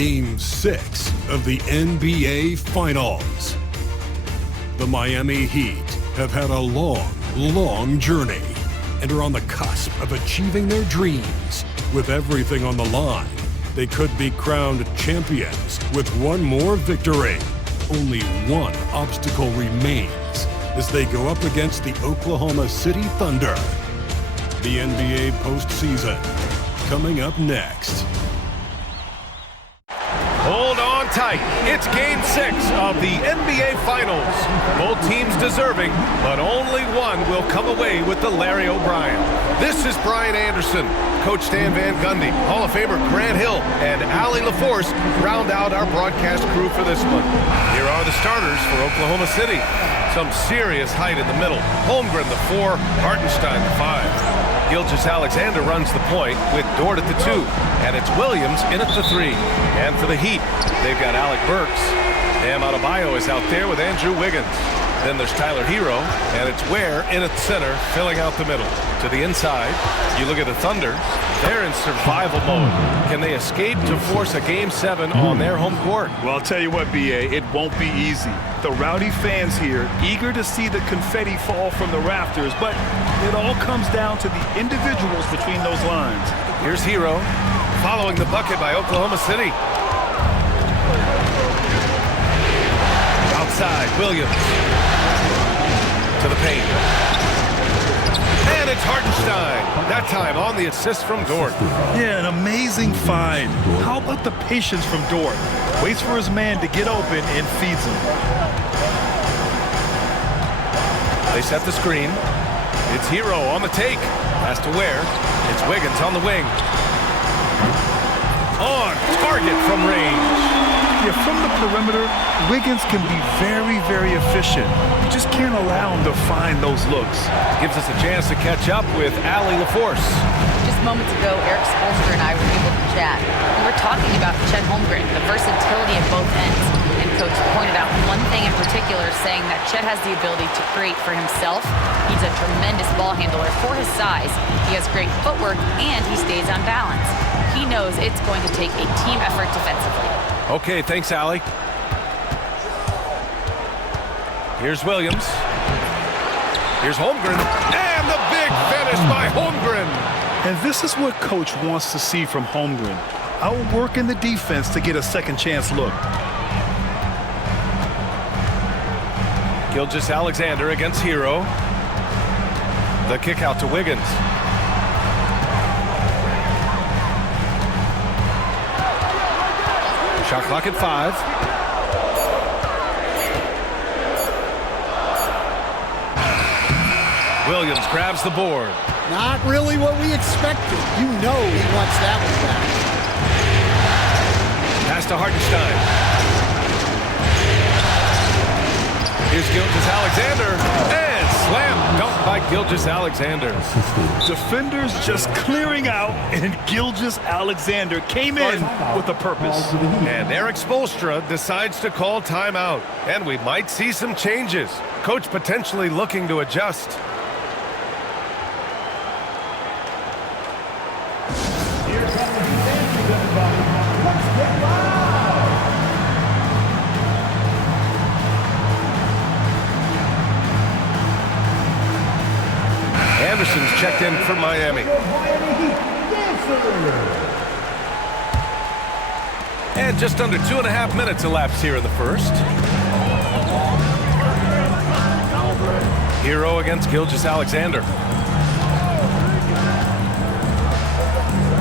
Game 6 of the NBA Finals. The Miami Heat have had a long journey and are on the cusp of achieving their dreams. With everything on the line, they could be crowned champions with one more victory. Only one obstacle remains as they go up against the Oklahoma City Thunder. The NBA postseason coming up next. Hold on tight. It's Game 6 of the NBA Finals. Both teams deserving, but only one will come away with the Larry O'Brien. This is Brian Anderson. Coach Stan Van Gundy, Hall of Famer Grant Hill, and Allie LaForce round out our broadcast crew for this one. Here are the starters for Oklahoma City. Some serious height in the middle. Holmgren, the 4, Hartenstein, the 5. Gilgeous-Alexander runs the point with Dort at the 2, and it's Williams in at the 3. And for the Heat, they've got Alec Burks. Bam Adebayo is out there with Andrew Wiggins. Then there's Tyler Hero, and it's Ware in at center, filling out the middle. To the inside, you look at the Thunder. They're in survival mode. Can they escape to force a Game 7 on their home court? Well, I'll tell you what, B.A., it won't be easy. The rowdy fans here, eager to see the confetti fall from the rafters, but it all comes down to the individuals between those lines. Here's Hero, following the bucket by Oklahoma City. Outside, Williams. To the paint. And it's Hartenstein. That time on the assist from Dort. Yeah, an amazing find. How about the patience from Dort? Waits for his man to get open and feeds him. They set the screen. It's Hero on the take. Has to Ware. It's Wiggins on the wing. On target from range. Yeah, from the perimeter, Wiggins can be very efficient. You just can't allow him to find those looks. Gives us a chance to catch up with Allie LaForce. Just moments ago, Eric Spoelstra and I were able to chat. We were talking about Chet Holmgren, the versatility at both ends. And Coach pointed out one thing in particular, saying that Chet has the ability to create for himself. He's a tremendous ball handler for his size. He has great footwork, and he stays on balance. He knows it's going to take a team effort defensively. Okay, thanks, Allie. Here's Williams. Here's Holmgren. And the big finish by Holmgren. And this is what Coach wants to see from Holmgren. Outworking the defense to get a second chance look. Gilgeous-Alexander against Hero. The kick out to Wiggins. Shot clock at 5. Williams grabs the board. Not really what we expected. You know he wants that one back. Pass to Hartenstein. Here's Gilgeous-Alexander. And slam dunk by Gilgeous-Alexander. Defenders just clearing out, and Gilgeous-Alexander came in with a purpose. And Eric Spoelstra decides to call timeout. And we might see some changes. Coach potentially looking to adjust. Anderson's checked in for Miami. And just under 2.5 minutes elapsed here in the first. Hero against Gilgeous-Alexander.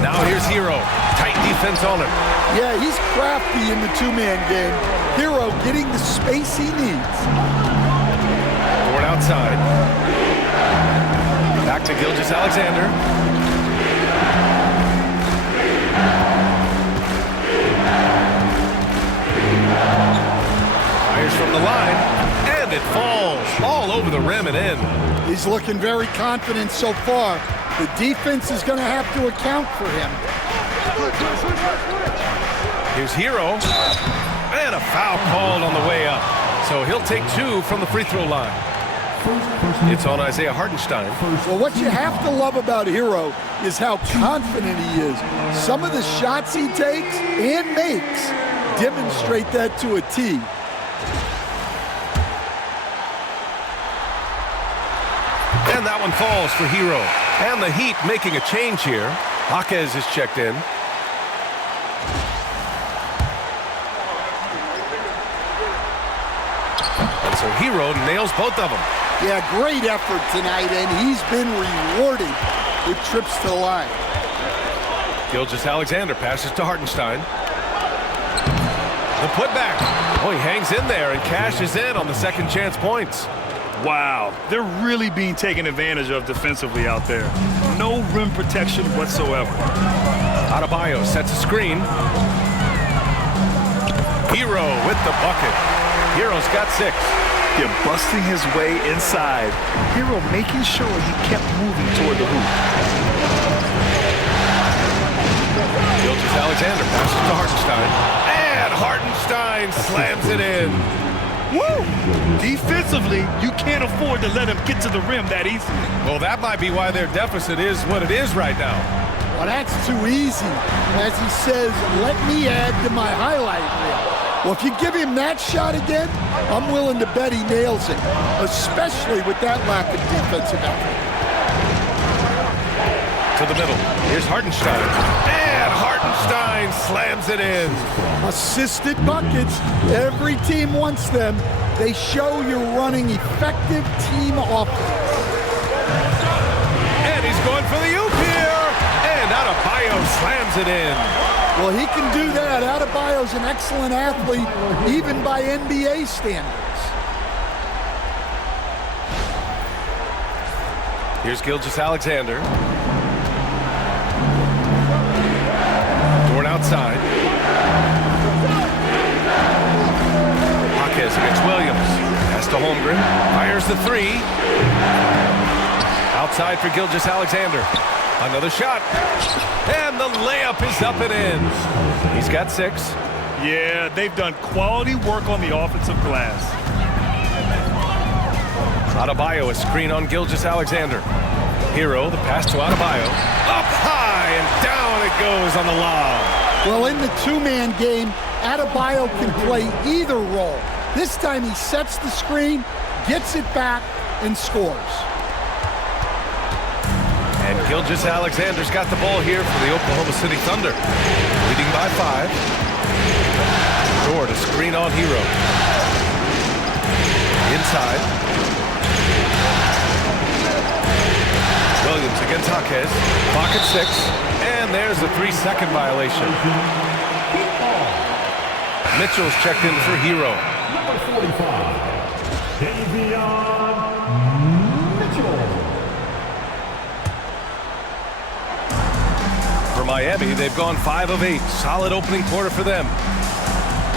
Now here's Hero. Tight defense on him. Yeah, he's crafty in the two-man game. Hero getting the space he needs. Forward outside. Back to Gilgeous-Alexander. Fires from the line, and it falls all over the rim and in. He's looking very confident so far. The defense is going to have to account for him. Here's Hero, and a foul called on the way up. So he'll take 2 from the free throw line. It's on Isaiah Hartenstein. Well, what you have to love about Hero is how confident he is. Some of the shots he takes and makes demonstrate that to a T. And that one falls for Hero. And the Heat making a change here. Jaquez is checked in. And so Hero nails both of them. Yeah, great effort tonight, and he's been rewarded with trips to the line. Gilgeous-Alexander passes to Hartenstein. The putback. Oh, he hangs in there and cashes in on the second chance points. Wow, they're really being taken advantage of defensively out there. No rim protection whatsoever. Adebayo sets a screen. Hero with the bucket. Hero's got 6. They're busting his way inside. Hero making sure he kept moving toward the hoop. Gilgeous-Alexander passes to Hartenstein. And Hartenstein slams it in. Woo! Defensively, you can't afford to let him get to the rim that easily. Well, that might be why their deficit is what it is right now. Well, that's too easy. As he says, let me add to my highlight reel. Well, if you give him that shot again, I'm willing to bet he nails it, especially with that lack of defensive effort. To the middle. Here's Hartenstein. And Hartenstein slams it in. Assisted buckets. Every team wants them. They show you're running effective team offense. And he's going for the oop here. And Adebayo slams it in. Well, he can do that. Adebayo's an excellent athlete, even by NBA standards. Here's Gilgeous-Alexander. Dort outside. Jaquez against Williams. Pass to Holmgren. Fires the 3. Outside for Gilgeous-Alexander. Another shot. And the layup is up and in. He's got 6. Yeah, they've done quality work on the offensive glass. Adebayo, a screen on Gilgeous-Alexander. Hero, the pass to Adebayo. Up high and down it goes on the lob. Well, in the two-man game, Adebayo can play either role. This time he sets the screen, gets it back, and scores. And Gilgeous-Alexander's got the ball here for the Oklahoma City Thunder. Leading by 5. Dort, a screen on Hero. Inside. Williams against Jaquez. Pocket 6. And there's a 3-second violation. Mitchell's checked in for Hero. Number 45, Mitchell. For Miami, they've gone 5 of 8. Solid opening quarter for them.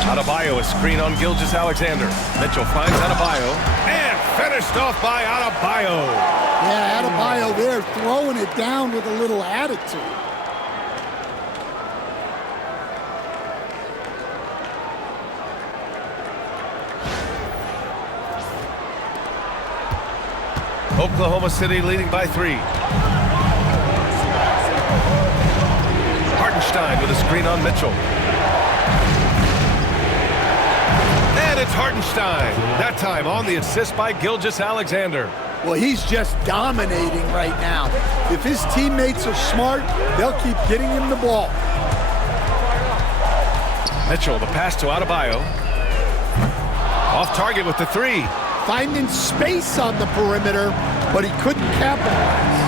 Adebayo, a screen on Gilgeous-Alexander. Mitchell finds Adebayo. And finished off by Adebayo. Yeah, Adebayo there throwing it down with a little attitude. Oklahoma City leading by 3. Hartenstein with a screen on Mitchell. And it's Hartenstein. That time on the assist by Gilgeous-Alexander. Well, he's just dominating right now. If his teammates are smart, they'll keep getting him the ball. Mitchell, the pass to Adebayo. Off target with the 3. Finding space on the perimeter, but he couldn't capitalize.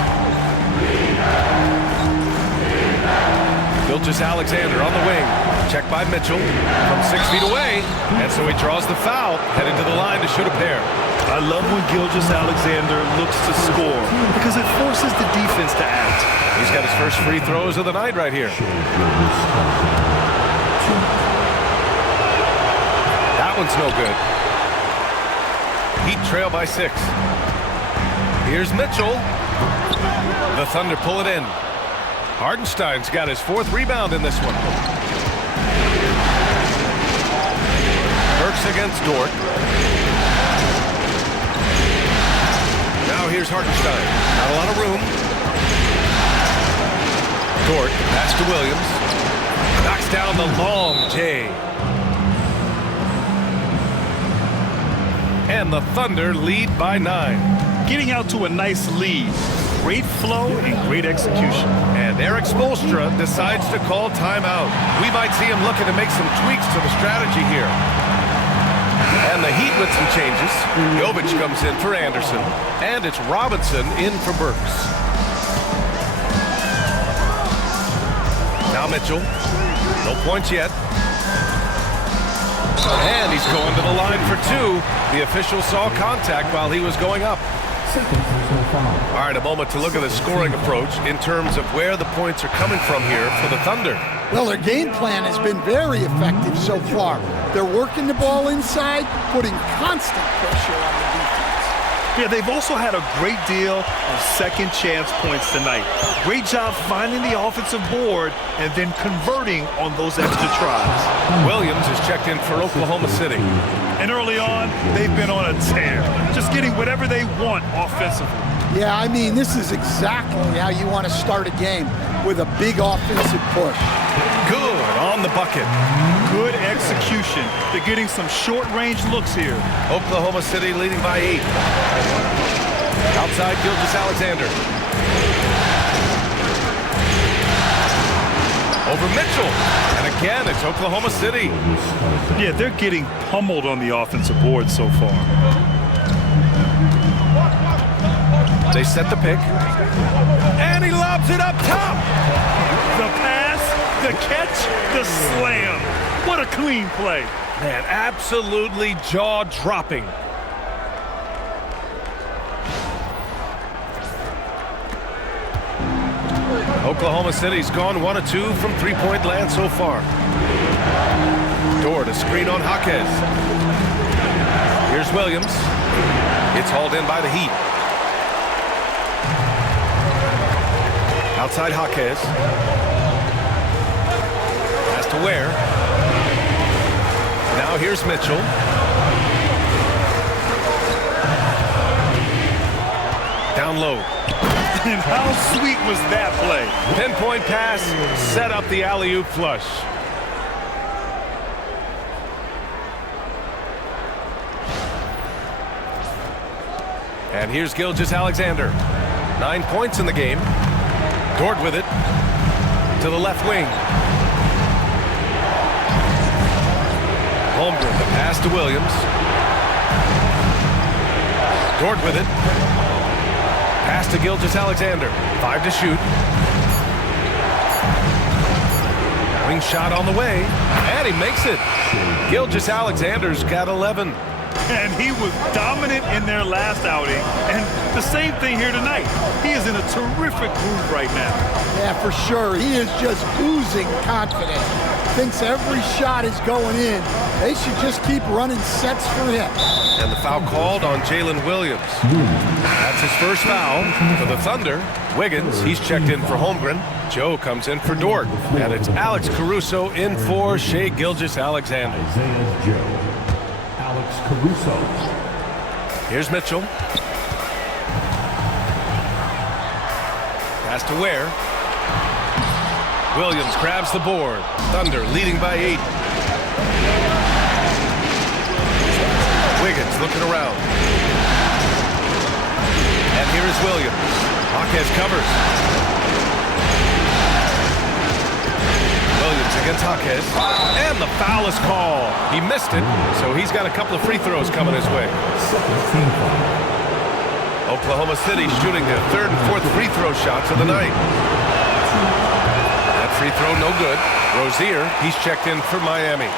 Gilgeous-Alexander on the wing. Checked by Mitchell from 6 feet away. And so he draws the foul, headed to the line to shoot a pair. I love when Gilgeous-Alexander looks to score because it forces the defense to act. He's got his first free throws of the night right here. That one's no good. Heat trail by 6. Here's Mitchell. The Thunder pull it in. Hartenstein's got his 4th rebound in this one. Burks against Dort. Now here's Hartenstein. Not a lot of room. Dort, pass to Williams. Knocks down the long J. And the Thunder lead by 9. Getting out to a nice lead. Great flow and great execution. And Eric Spoelstra decides to call timeout. We might see him looking to make some tweaks to the strategy here. And the Heat with some changes. Jovic comes in for Anderson. And it's Robinson in for Burks. Now Mitchell. No points yet. And he's going to the line for 2. The official saw contact while he was going up. All right, a moment to look at the scoring approach in terms of where the points are coming from here for the Thunder. Well, their game plan has been very effective so far. They're working the ball inside, putting constant pressure on the defense. Yeah, they've also had a great deal of second chance points tonight. Great job finding the offensive board and then converting on those extra tries. Williams is checked in for Oklahoma City. And early on, they've been on a tear, just getting whatever they want offensively. Yeah, I mean, this is exactly how you want to start a game, with a big offensive push. Good on the bucket. Good execution. They're getting some short-range looks here. Oklahoma City leading by 8. Outside Gilgeous-Alexander. Over Mitchell. And again, it's Oklahoma City. Yeah, they're getting pummeled on the offensive board so far. They set the pick. And he lobs it up top. The pass, the catch, the slam. What a clean play. Man, absolutely jaw-dropping. Oklahoma City's gone 1 of 2 from three-point land so far. Dort, a screen on Jaquez. Here's Williams. It's hauled in by the Heat. Outside Jaquez. Pass to Ware. Now here's Mitchell. Down low. And how sweet was that play? Pinpoint pass, set up the alley-oop flush. And here's Gilgeous-Alexander. 9 points in the game. Dort with it. To the left wing. Holmgren, the pass to Williams. Dort with it. Pass to Gilgeous-Alexander. 5 to shoot. Wing shot on the way. And he makes it. Gilgeous-Alexander's got 11. And he was dominant in their last outing. And the same thing here tonight. He is in a terrific groove right now. Yeah, for sure. He is just oozing confidence. Thinks every shot is going in. They should just keep running sets for him. And the foul called on Jalen Williams. That's his first foul for the Thunder. Wiggins, he's checked in for Holmgren. Joe comes in for Dort. And it's Alex Caruso in for Shai Gilgeous-Alexander. Isaiah Joe. Alex Caruso. Here's Mitchell. Pass to Ware. Williams grabs the board. Thunder leading by 8. Wiggins looking around. And here is Williams. Jaquez covers. Williams against Jaquez. And the foul is called. He missed it, so he's got a couple of free throws coming his way. Oklahoma City shooting their 3rd and 4th free throw shots of the night. That free throw no good. Rozier, he's checked in for Miami.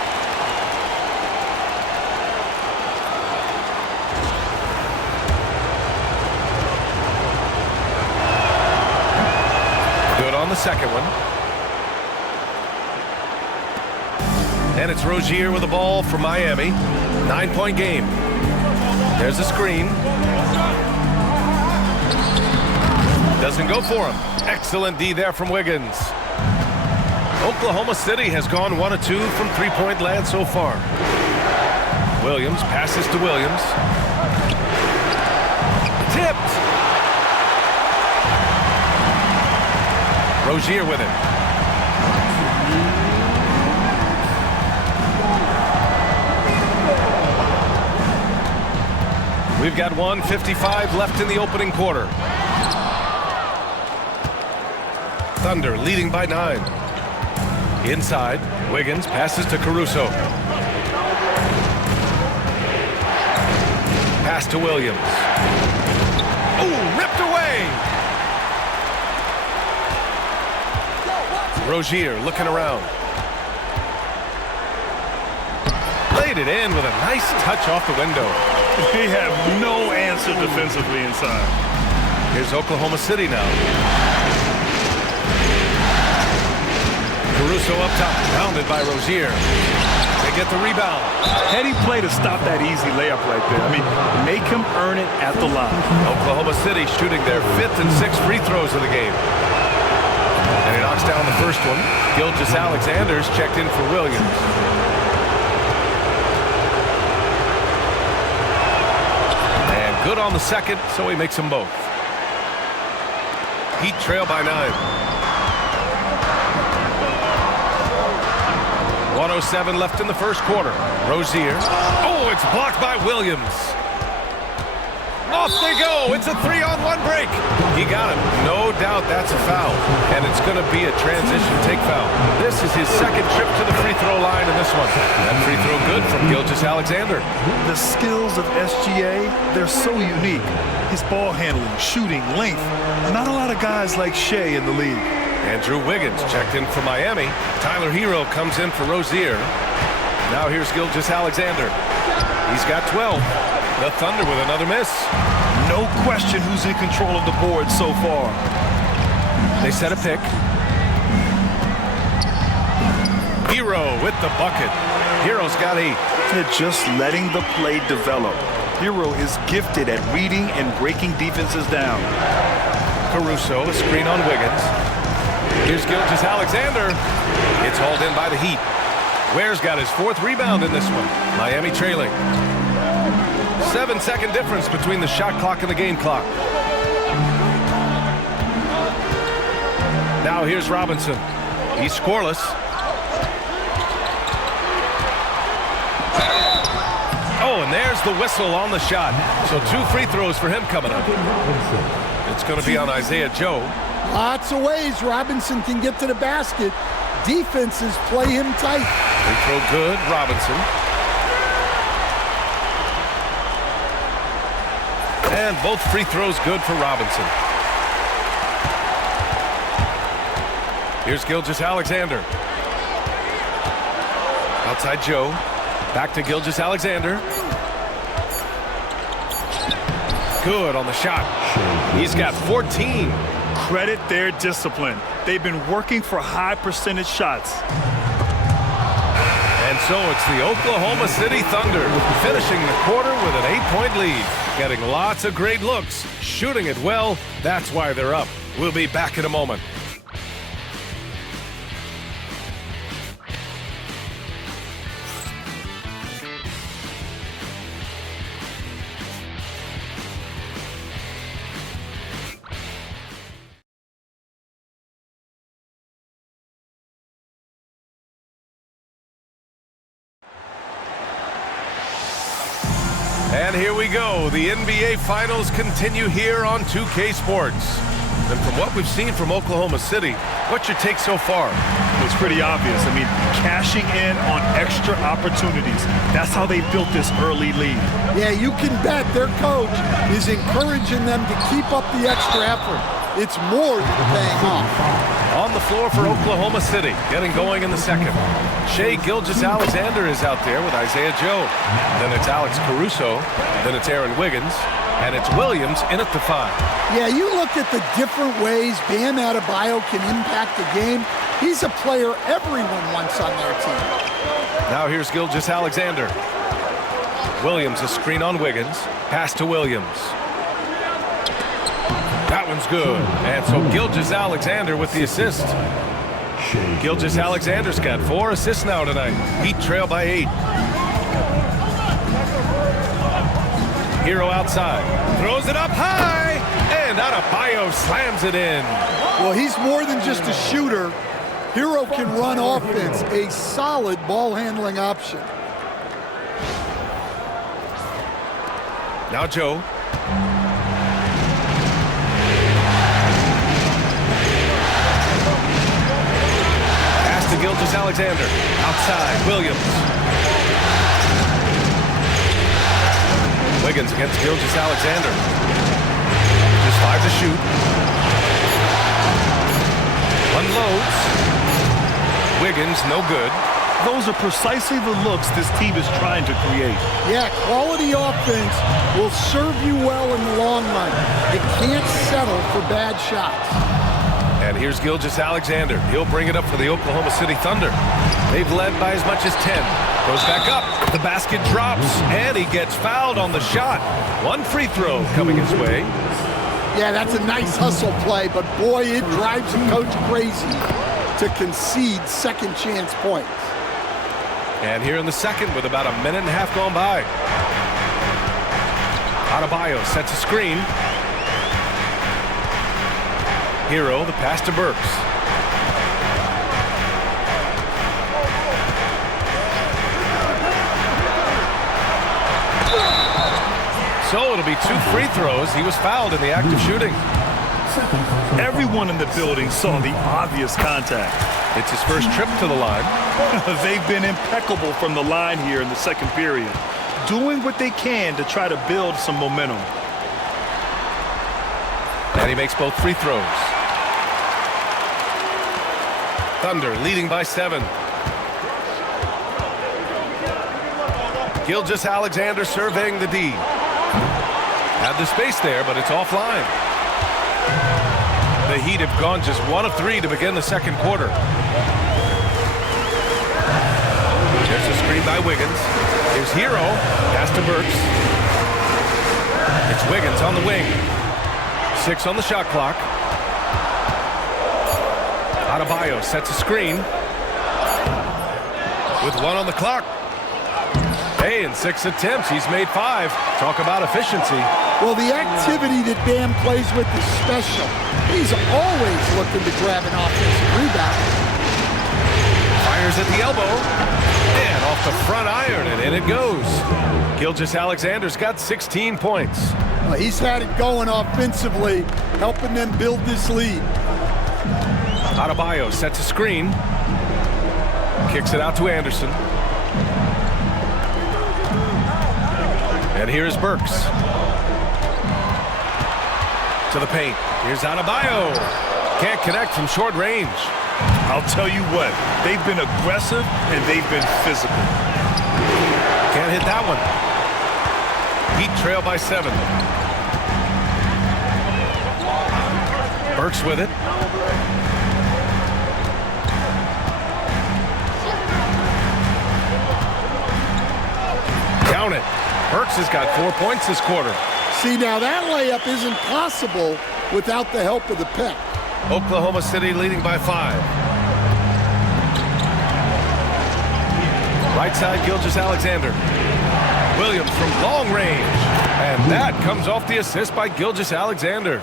Good on the second one. And it's Rozier with the ball for Miami. 9-point game. There's a screen. Doesn't go for him. Excellent D there from Wiggins. Oklahoma City has gone 1 of 2 from three-point land so far. Williams passes to Williams. Tipped. Rozier with it. We've got 1:55 left in the opening quarter. Thunder leading by 9. Inside, Wiggins passes to Caruso. Pass to Williams. Oh, ripped away! Rozier looking around. Laid it in with a nice touch off the window. They have no answer defensively inside. Here's Oklahoma City now. Caruso up top, pounded by Rozier. They get the rebound. Heady play to stop that easy layup right there. I mean, make him earn it at the line. Oklahoma City shooting their 5th and 6th free throws of the game. And he knocks down the first one. Gilgeous-Alexander's checked in for Williams. And good on the second, so he makes them both. Heat trail by 9. 1:07 left in the first quarter. Rozier. Oh, it's blocked by Williams. Off they go. It's a 3-on-1 break. He got him. No doubt that's a foul. And it's going to be a transition take foul. This is his second trip to the free throw line in this one. That free throw good from Gilgeous-Alexander. The skills of SGA, they're so unique. His ball handling, shooting, length. Not a lot of guys like Shea in the league. Andrew Wiggins checked in for Miami. Tyler Hero comes in for Rozier. Now here's Gilgeous-Alexander. He's got 12. The Thunder with another miss. No question who's in control of the board so far. They set a pick. Hero with the bucket. Hero's got 8. They're just letting the play develop. Hero is gifted at reading and breaking defenses down. Caruso, a screen on Wiggins. Here's Gilgeous-Alexander. It's hauled in by the Heat. Ware's got his 4th rebound in this one. Miami trailing. 7-second difference between the shot clock and the game clock. Now here's Robinson. He's scoreless. Oh, and there's the whistle on the shot. So 2 free throws for him coming up. It's going to be on Isaiah Joe. Lots of ways Robinson can get to the basket. Defenses play him tight. Free throw good, Robinson. And both free throws good for Robinson. Here's Gilgeous-Alexander. Outside Joe. Back to Gilgeous-Alexander. Good on the shot. He's got 14. Credit their discipline. They've been working for high percentage shots. And so it's the Oklahoma City Thunder finishing the quarter with an 8-point lead. Getting lots of great looks, shooting it well. That's why they're up. We'll be back in a moment. And here we go. The NBA Finals continue here on 2K Sports. And from what we've seen from Oklahoma City, what's your take so far? It's pretty obvious. I mean, cashing in on extra opportunities. That's how they built this early lead. Yeah, you can bet their coach is encouraging them to keep up the extra effort. It's more than paying off. On the floor for Oklahoma City, getting going in the second. Shai Gilgeous-Alexander is out there with Isaiah Joe. Then it's Alex Caruso. Then it's Aaron Wiggins. And it's Williams in at the 5. Yeah, you look at the different ways Bam Adebayo can impact the game. He's a player everyone wants on their team. Now here's Gilgeous-Alexander. Williams, a screen on Wiggins. Pass to Williams. That one's good. And so Gilgeous-Alexander with the assist. Gilgeous-Alexander's got 4 assists now tonight. Heat trail by 8. Hero outside. Throws it up high. And And Adebayo slams it in. Well, he's more than just a shooter. Hero can run offense, a solid ball handling option. Now Joe. Pass to Gilgeous-Alexander. Outside, Williams. Wiggins against Gilgeous-Alexander. Just 5 to shoot. Unloads. Wiggins, no good. Those are precisely the looks this team is trying to create. Yeah, quality offense will serve you well in the long run. It can't settle for bad shots. And here's Gilgeous-Alexander. He'll bring it up for the Oklahoma City Thunder. They've led by as much as 10. Goes back up. The basket drops, and he gets fouled on the shot. 1 free throw coming his way. Yeah, that's a nice hustle play, but boy, it drives a coach crazy to concede second chance points. And here in the second with about a minute and a half gone by. Adebayo sets a screen. Hero, the pass to Burks. So it'll be 2 free throws. He was fouled in the act of shooting. Everyone in the building saw the obvious contact. It's his first trip to the line. They've been impeccable from the line here in the second period, doing what they can to try to build some momentum. And he makes both free throws. Thunder leading by 7. Gilgeous-Alexander surveying the D. Had the space there, but it's offline. The Heat have gone just 1 of 3 to begin the second quarter. There's a screen by Wiggins. Here's Hero. Pass to Burks. It's Wiggins on the wing. 6 on the shot clock. Adebayo sets a screen. With 1 on the clock. Hey, in 6 attempts, he's made 5. Talk about efficiency. Well, the activity that Bam plays with is special. He's always looking to grab an offensive rebound. Fires at the elbow. And off the front iron, and in it goes. Gilgeous-Alexander's got 16 points. Well, he's had it going offensively, helping them build this lead. Adebayo sets a screen. Kicks it out to Anderson. And here's Burks. To the paint. Here's Adebayo. Can't connect from short range. I'll tell you what, they've been aggressive and they've been physical. Can't hit that one. Heat trail by 7. Burks with it. Count it. Burks has got 4 points this quarter. See, now that layup isn't possible without the help of the pick. Oklahoma City leading by 5. Right side, Gilgeous-Alexander. Williams from long range. And that comes off the assist by Gilgeous-Alexander.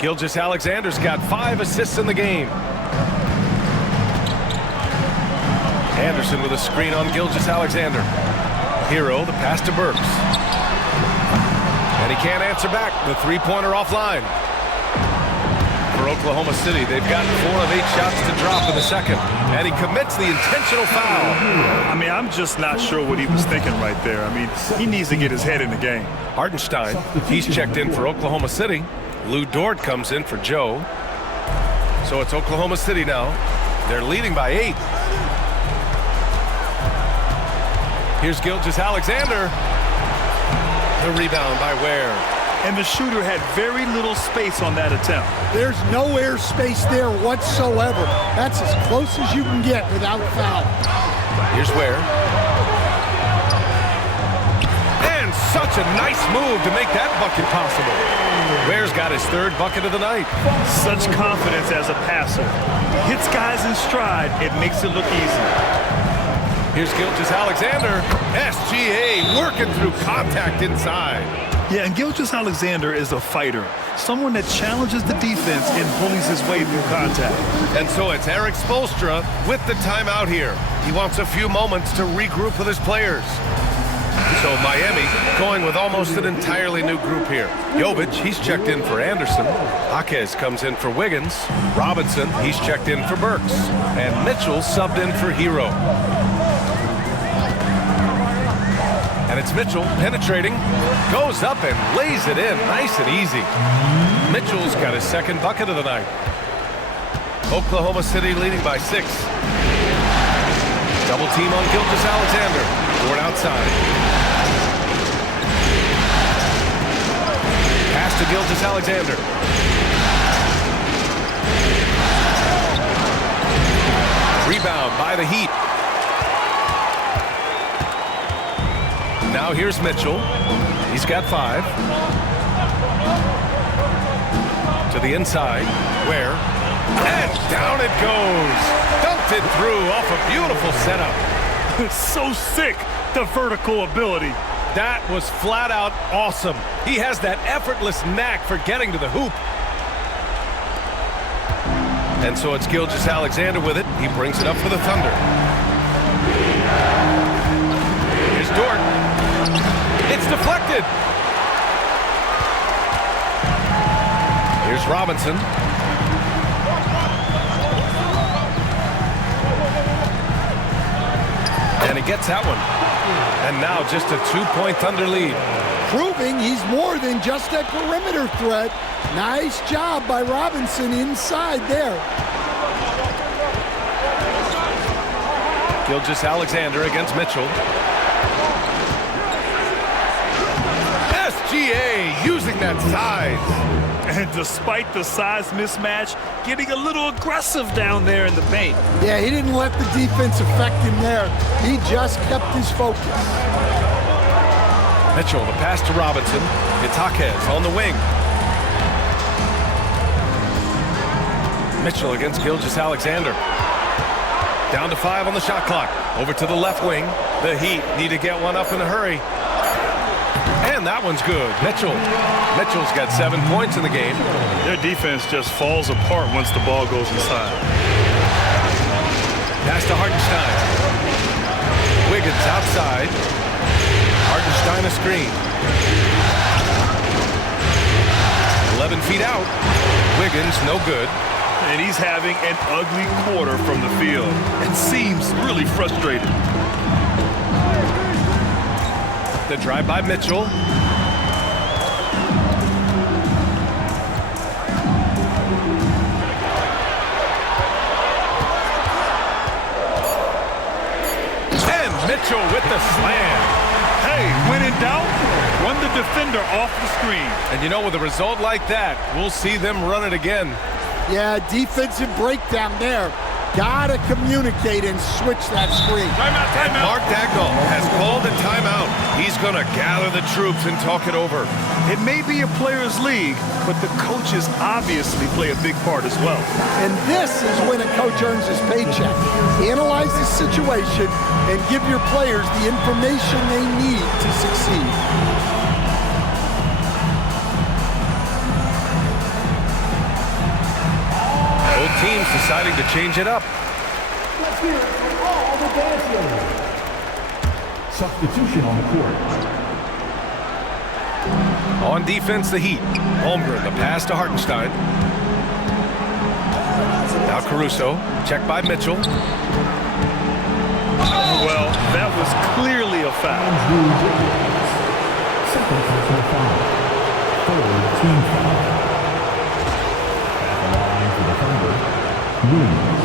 Gilgeous-Alexander's got 5 assists in the game. Anderson with a screen on Gilgeous-Alexander. Hero, the pass to Burks. And he can't answer back. The 3-pointer offline. For Oklahoma City, they've gotten 4 of 8 shots to drop in the second. And he commits the intentional foul. I mean, I'm just not sure what he was thinking right there. I mean, he needs to get his head in the game. Hartenstein, he's checked in for Oklahoma City. Lou Dort comes in for Joe. So it's Oklahoma City now. They're leading by 8. Here's Gilgeous-Alexander. The rebound by Ware. And the shooter had very little space on that attempt. There's no air space there whatsoever. That's as close as you can get without foul. Here's Ware. And such a nice move to make that bucket possible. Ware's got his 3rd bucket of the night. Such confidence as a passer. Hits guys in stride. It makes it look easy. Here's Gilgeous-Alexander. SGA working through contact inside. Yeah, and Gilgeous-Alexander is a fighter, someone that challenges the defense and bullies his way through contact. And so it's Erik Spoelstra with the timeout here. He wants a few moments to regroup with his players. So Miami going with almost an entirely new group here. Jovic, he's checked in for Anderson. Jaquez comes in for Wiggins. Robinson, he's checked in for Burks. And Mitchell subbed in for Hero. And it's Mitchell penetrating, goes up and lays it in nice and easy. Mitchell's got his second bucket of the night. Oklahoma City leading by 6. Double team on Gilgeous-Alexander. Toward outside. Pass to Gilgeous-Alexander. Rebound by the Heat. Now here's Mitchell. He's got 5. To the inside. Where? And down it goes. Dumped it through off a beautiful setup. So sick, the vertical ability. That was flat out awesome. He has that effortless knack for getting to the hoop. And so it's Gilgeous-Alexander with it. He brings it up for the Thunder. Here's Dort. It's deflected. Here's Robinson. And he gets that one. And now just a 2-point Thunder lead. Proving he's more than just a perimeter threat. Nice job by Robinson inside there. Gilgeous-Alexander against Mitchell. SGA using that size. And despite the size mismatch, getting a little aggressive down there in the paint. Yeah, he didn't let the defense affect him there. He just kept his focus. Mitchell, the pass to Robinson. It's Jaquez on the wing. Mitchell against Gilgeous-Alexander. Down to 5 on the shot clock. Over to the left wing. The Heat need to get one up in a hurry. And that one's good. Mitchell's got 7 points in the game. Their defense just falls apart once the ball goes inside. Pass to Hartenstein. Wiggins outside. Hartenstein a screen. 11 feet out. Wiggins no good. And he's having an ugly quarter from the field and seems really frustrated. The drive by Mitchell. And Mitchell with the slam. Hey, when in doubt, run the defender off the screen. And you know, with a result like that, we'll see them run it again. Yeah, defensive breakdown there. Gotta communicate and switch that screen. Timeout. Mark Dagnall has called a timeout. He's gonna gather the troops and talk it over. It may be a players' league, but the coaches obviously play a big part as well. And this is when a coach earns his paycheck. Analyze the situation and give your players the information they need to succeed. Both teams deciding to change it up. Let's hear it for all the dancers. Substitution on the court. On defense, the Heat. Holmgren, the pass to Hartenstein. Now Caruso, checked by Mitchell. Well, that was clearly a foul. Second personal foul. Third team foul. At the line for the Thunder. Williams.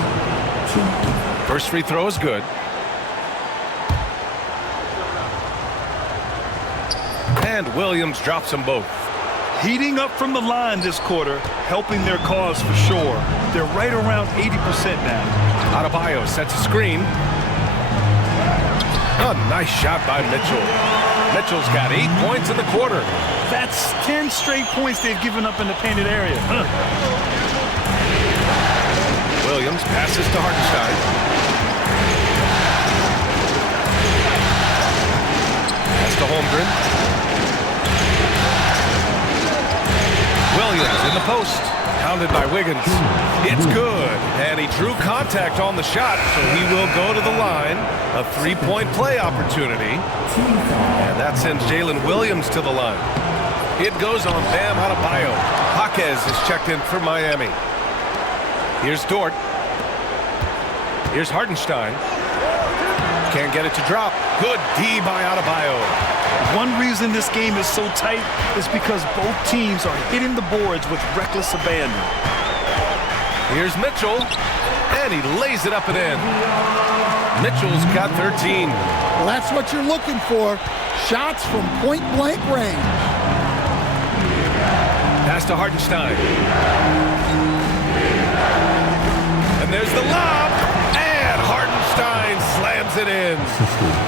2. First free throw is good. And Williams drops them both. Heating up from the line this quarter, helping their cause for sure. They're right around 80% now. Adebayo sets a screen. A nice shot by Mitchell. Mitchell's got 8 points in the quarter. That's 10 straight points they've given up in the painted area. Williams passes to Hartenstein. Pass to Holmgren. post. Pounded by Wiggins. It's good. And he drew contact on the shot, so he will go to the line. A three-point play opportunity. And that sends Jalen Williams to the line. It goes on Bam Adebayo. Jaquez is checked in for Miami. Here's Dort. Here's Hartenstein. Can't get it to drop. Good D by Adebayo. One reason this game is so tight is because both teams are hitting the boards with reckless abandon. Here's Mitchell, and he lays it up and in. Mitchell's got 13. Well, that's what you're looking for. Shots from point-blank range. Pass to Hartenstein. And there's the lob, and Hartenstein slams it in.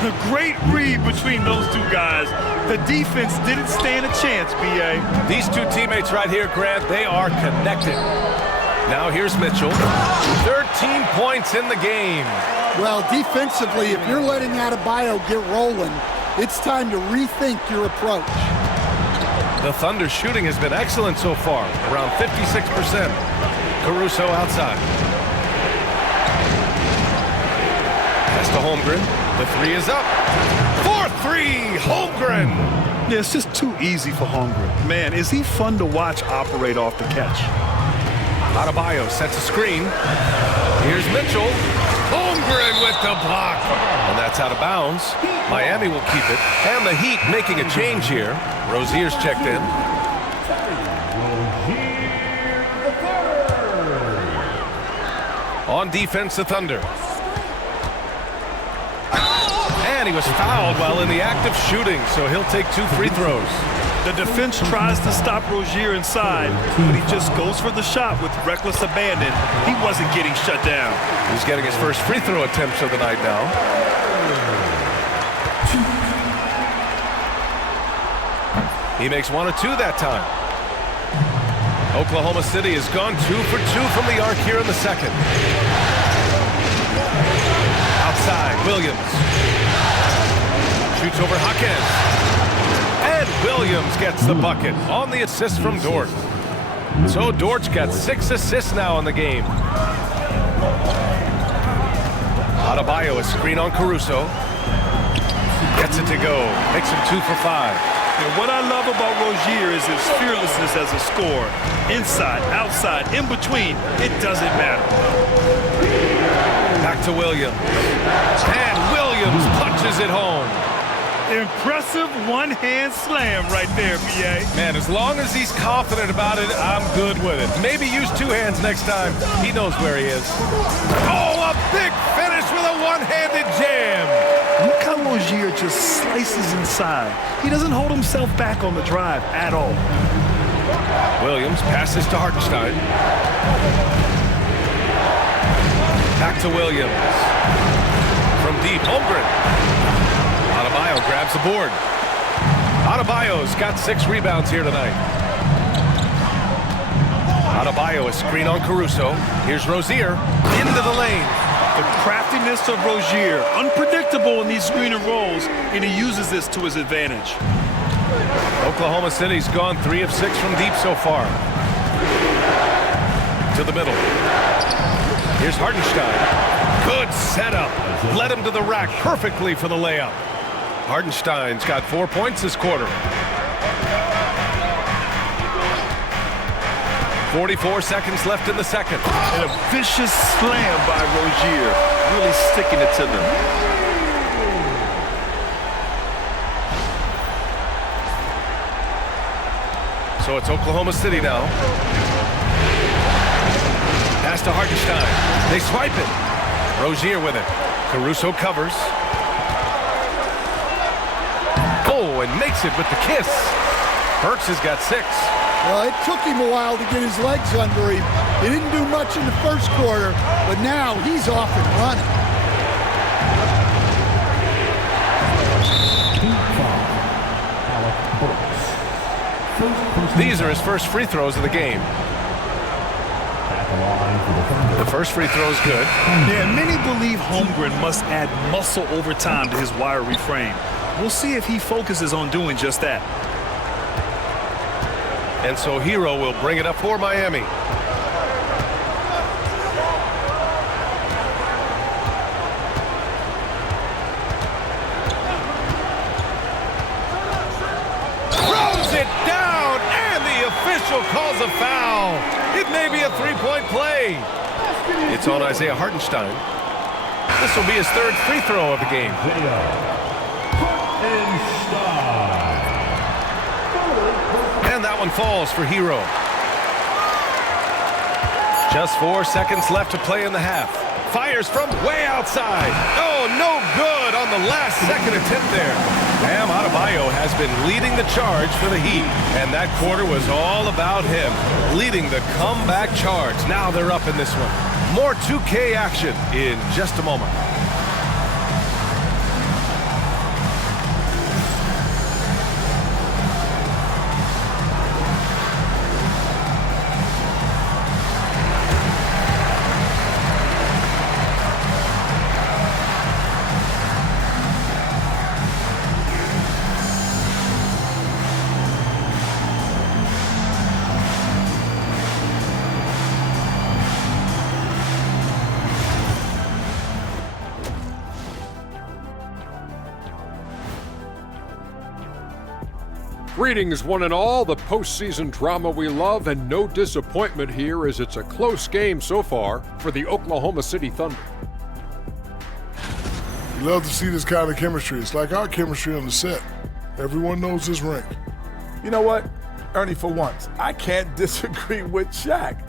The great read between those two guys. The defense didn't stand a chance, B.A. These two teammates right here, Grant, they are connected. Now here's Mitchell. 13 points in the game. Well, defensively, if you're letting Adebayo get rolling, it's time to rethink your approach. The Thunder's shooting has been excellent so far, around 56%. Caruso outside. Pass to Holmgren. The three is up. 4-3, Holmgren. Yeah, it's just too easy for Holmgren. Man, is he fun to watch operate off the catch. Adebayo sets a screen. Here's Mitchell. Holmgren with the block. And that's out of bounds. Miami will keep it. And the Heat making a change here. Rozier's checked in. On defense, the Thunder. And he was fouled while in the act of shooting, so he'll take 2 free throws. The defense tries to stop Rozier inside, but he just goes for the shot with reckless abandon. He wasn't getting shut down. He's getting his first free throw attempts of the night now. He makes 1 of 2 that time. Oklahoma City has gone 2 for 2 from the arc here in the second. Outside, Williams. Shoots over Jaquez. And Williams gets the bucket on the assist from Dort. So Dort's got 6 assists now in the game. Adebayo, a screen on Caruso. Gets it to go. Makes him 2 for 5. And what I love about Rozier is his fearlessness as a scorer. Inside, outside, in between, it doesn't matter. Back to Williams. And Williams punches it home. Impressive one-hand slam right there, B.A. Man, as long as he's confident about it, I'm good with it. Maybe use 2 hands next time. He knows where he is. Oh, a big finish with a one-handed jam. Look how Rozier just slices inside. He doesn't hold himself back on the drive at all. Williams passes to Hartenstein. Back to Williams. From deep, Holmgren. Adebayo grabs the board. Adebayo's got 6 rebounds here tonight. Adebayo, a screen on Caruso. Here's Rozier into the lane. The craftiness of Rozier, unpredictable in these screen and rolls, and he uses this to his advantage. Oklahoma City's gone 3 of 6 from deep so far. To the middle. Here's Hartenstein. Good setup. Led him to the rack perfectly for the layup. Hartenstein's got 4 points this quarter. 44 seconds left in the second. And a vicious slam by Rozier, really sticking it to them. So it's Oklahoma City now. Pass to Hartenstein. They swipe it. Rozier with it. Caruso covers. Oh, and makes it with the kiss. Burks has got 6. Well, it took him a while to get his legs under him. He didn't do much in the first quarter, but now he's off and running. These are his first free throws of the game. The first free throw is good. Yeah, many believe Holmgren must add muscle over time to his wiry frame. We'll see if he focuses on doing just that. And so Hero will bring it up for Miami. Calls a foul. It may be a three-point play. It's on Isaiah Hartenstein. This will be his third free throw of the game. And that one falls for Hero. Just 4 seconds left to play in the half. Fires from way outside. Oh, no good on the last second attempt there. Bam Adebayo has been leading the charge for the Heat, and that quarter was all about him, leading the comeback charge. Now they're up in this one. More 2K action in just a moment. Greetings, one and all. The postseason drama we love, and no disappointment here as it's a close game so far for the Oklahoma City Thunder. You love to see this kind of chemistry. It's like our chemistry on the set. Everyone knows this rink. You know what, Ernie, for once, I can't disagree with Shaq.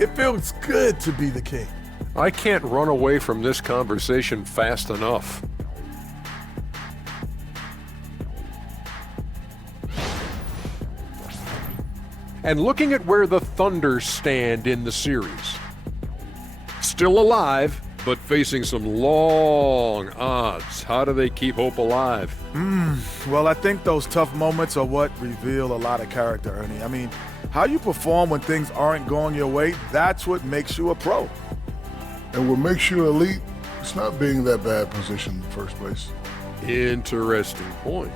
It feels good to be the king. I can't run away from this conversation fast enough. And looking at where the Thunder stand in the series. Still alive, but facing some long odds. How do they keep hope alive? Well, I think those tough moments are what reveal a lot of character, Ernie. I mean, how you perform when things aren't going your way, that's what makes you a pro. And what makes you elite, it's not being in that bad position in the first place. Interesting point.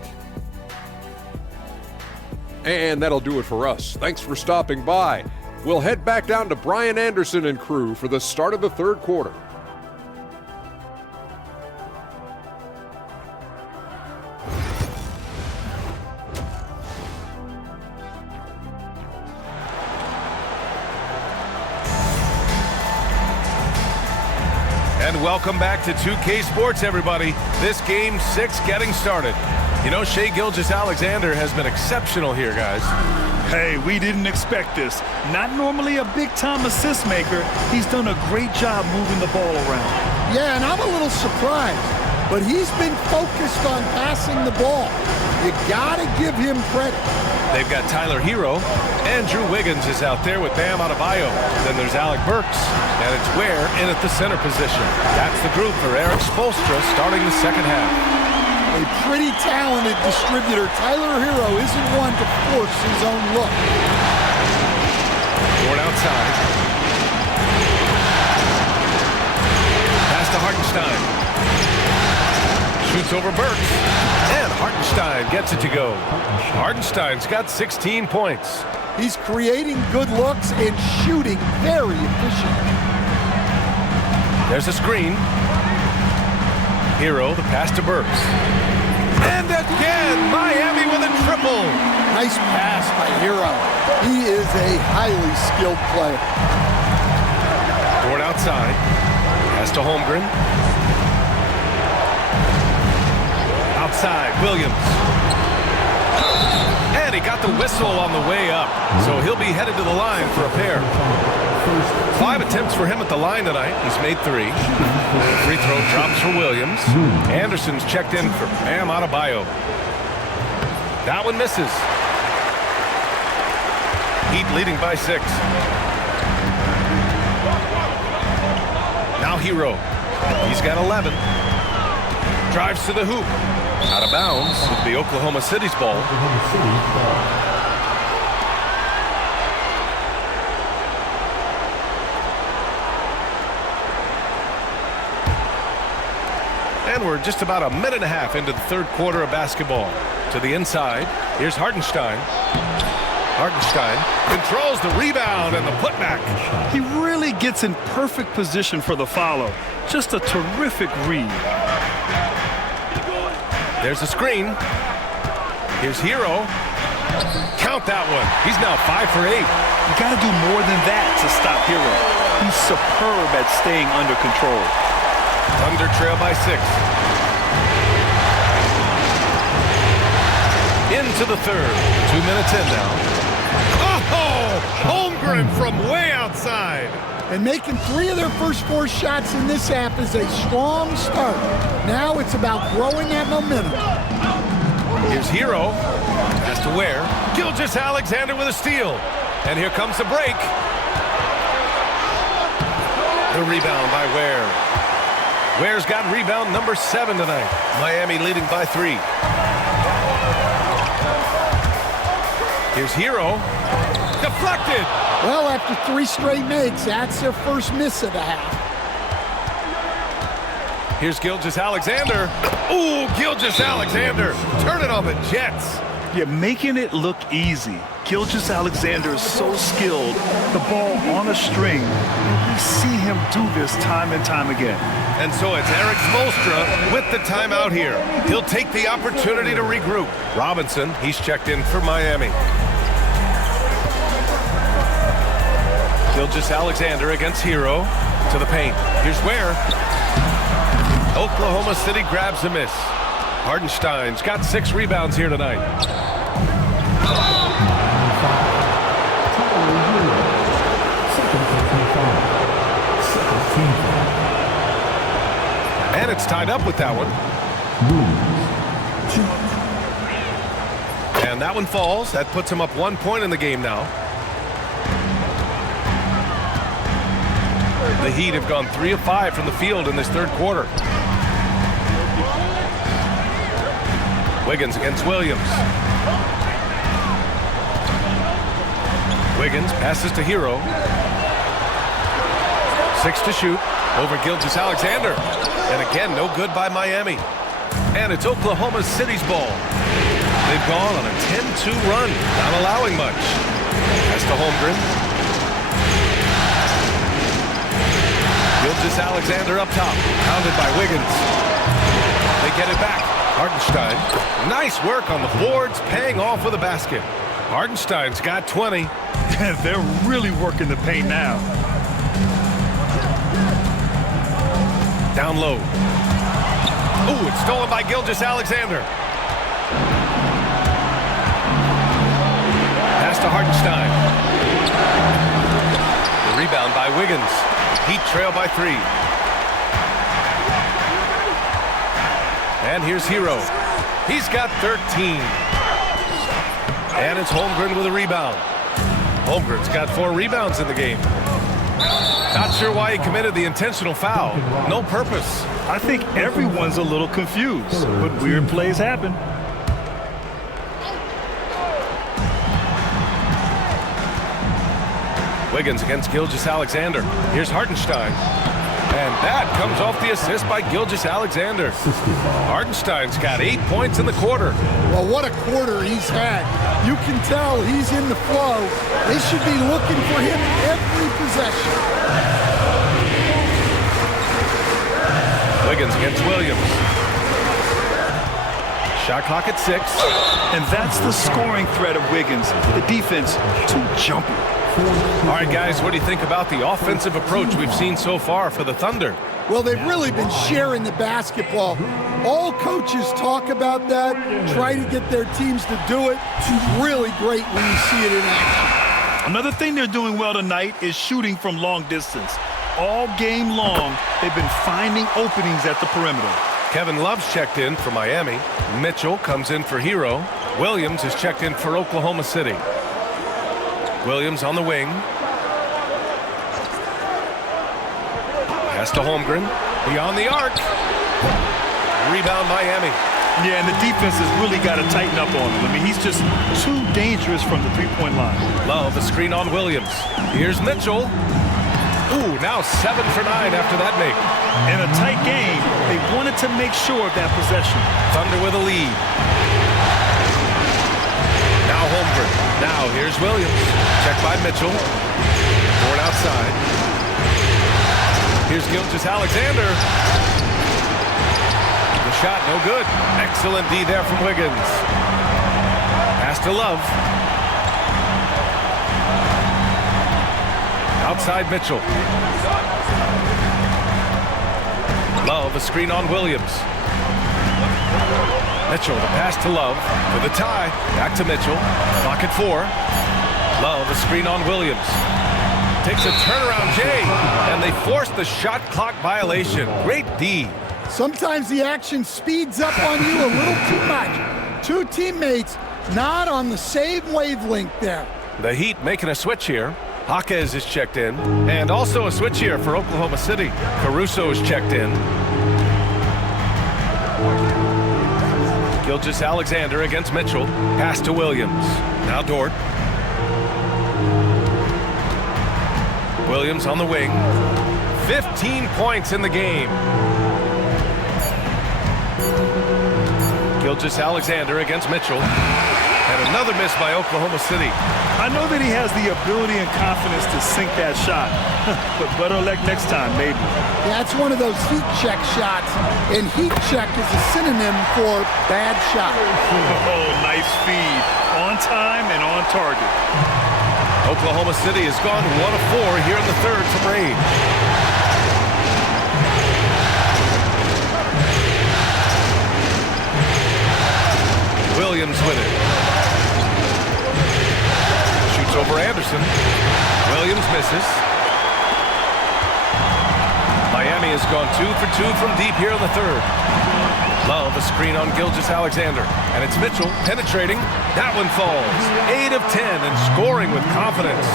And that'll do it for us. Thanks for stopping by. We'll head back down to Brian Anderson and crew for the start of the third quarter. And welcome back to 2K Sports, everybody. This game 6 getting started. You know, Shai Gilgeous-Alexander has been exceptional here, guys. Hey, we didn't expect this. Not normally a big-time assist maker. He's done a great job moving the ball around. Yeah, and I'm a little surprised, but he's been focused on passing the ball. You gotta give him credit. They've got Tyler Hero. Andrew Wiggins is out there with Bam Adebayo. Then there's Alec Burks, and it's Ware in at the center position. That's the group for Eric Spoelstra starting the second half. A pretty talented distributor. Tyler Hero isn't one to force his own look. Going outside. Pass to Hartenstein. Shoots over Burks. And Hartenstein gets it to go. Hartenstein's got 16 points. He's creating good looks and shooting very efficient. There's a screen. Hero, the pass to Burks. And again, Miami with a triple. Nice pass by Hero. He is a highly skilled player. Going outside. Pass to Holmgren. Outside, Williams. And he got the whistle on the way up. So he'll be headed to the line for a pair. 5 attempts for him at the line tonight. He's made 3. The free throw drops for Williams. Anderson's checked in for Bam Adebayo. That one misses. Heat leading by 6. Now Hero. He's got 11. Drives to the hoop. Out of bounds. It'll be Oklahoma City's ball. And we're just about a minute and a half into the third quarter of basketball. To the inside, here's Hartenstein. Hartenstein controls the rebound and the putback. He really gets in perfect position for the follow. Just a terrific read. There's a screen. Here's Hero. Count that one. He's now 5 for 8. You got to do more than that to stop Hero. He's superb at staying under control. Thunder trail by 6. Into the third. 2 minutes in now. Oh! Holmgren from way outside. And making 3 of their first 4 shots in this half is a strong start. Now it's about growing that momentum. Here's Hero. Has to Ware. Gilgeous-Alexander with a steal. And here comes the break. The rebound by Ware. Ware's got rebound number 7 tonight. Miami leading by 3. Here's Hero. Deflected. Well, after 3 straight makes, that's their first miss of the half. Here's Gilgeous-Alexander. Ooh, Gilgeous-Alexander. Turn it on the Jets. Yeah, making it look easy. Gilgeous-Alexander is so skilled. The ball on a string. And we see him do this time and time again. And so it's Eric Spoelstra with the timeout here. He'll take the opportunity to regroup. Robinson, he's checked in for Miami. Gilgeous-Alexander against Hero to the paint. Here's Ware. Oklahoma City grabs a miss. Hartenstein's got 6 rebounds here tonight. And it's tied up with that one. And that one falls. That puts him up 1 point in the game now. The Heat have gone 3 of 5 from the field in this third quarter. Wiggins against Williams. Wiggins passes to Hero. 6 to shoot over Gilgeous-Alexander. And again, no good by Miami. And it's Oklahoma City's ball. They've gone on a 10-2 run, not allowing much. That's to Holmgren. Gilgeous-Alexander up top, pounded by Wiggins. They get it back. Hartenstein. Nice work on the boards, paying off with a basket. Hartenstein's got 20. They're really working the paint now. Down low. Ooh, it's stolen by Gilgeous-Alexander. Pass to Hartenstein. The rebound by Wiggins. Heat trail by 3. And here's Hero. He's got 13. And it's Holmgren with a rebound. Holmgren's got 4 rebounds in the game. Not sure why he committed the intentional foul. No purpose. I think everyone's a little confused, but weird plays happen. Wiggins against Gilgeous-Alexander. Here's Hartenstein. And that comes off the assist by Gilgeous-Alexander. Hartenstein's got 8 points in the quarter. Well, what a quarter he's had. You can tell he's in the flow. They should be looking for him every possession. Wiggins against Williams. Shot clock at 6. And that's the scoring threat of Wiggins. The defense too jumpy. All right, guys, what do you think about the offensive approach we've seen so far for the Thunder? Well, they've really been sharing the basketball. All coaches talk about that, try to get their teams to do it. It's really great when you see it in action. Another thing they're doing well tonight is shooting from long distance. All game long, they've been finding openings at the perimeter. Kevin Love's checked in for Miami. Mitchell comes in for Hero. Williams is checked in for Oklahoma City. Williams on the wing. Pass to Holmgren. Beyond the arc. Rebound Miami. Yeah, and the defense has really got to tighten up on him. I mean, he's just too dangerous from the three-point line. Love the screen on Williams. Here's Mitchell. Ooh, now 7 for 9 after that make. In a tight game, they wanted to make sure of that possession. Thunder with a lead. Now Holmgren. Now here's Williams. Checked by Mitchell. Board outside. Here's Gilgeous-Alexander. The shot, no good. Excellent D there from Wiggins. Pass to Love. Outside Mitchell. Love, a screen on Williams. Mitchell, the pass to Love for the tie. Back to Mitchell. Clock at 4. Love, a screen on Williams. Takes a turnaround J, and they force the shot clock violation. Great D. Sometimes the action speeds up on you a little too much. Two teammates not on the same wavelength there. The Heat making a switch here. Jaquez is checked in. And also a switch here for Oklahoma City. Caruso is checked in. Gilgeous-Alexander against Mitchell. Pass to Williams. Now Dort. Williams on the wing. 15 points in the game. Gilgeous-Alexander against Mitchell. And another miss by Oklahoma City. I know that he has the ability and confidence to sink that shot, but better luck next time, maybe. That's one of those heat check shots, and heat check is a synonym for bad shot. Oh, nice feed. On time and on target. Oklahoma City has gone 1 of 4 here in the third from range. Williams with it. Shoots over Anderson. Williams misses. Miami has gone 2 for 2 from deep here in the third. Love, a screen on Gilgeous-Alexander. And it's Mitchell penetrating. That one falls. 8 of 10 and scoring with confidence.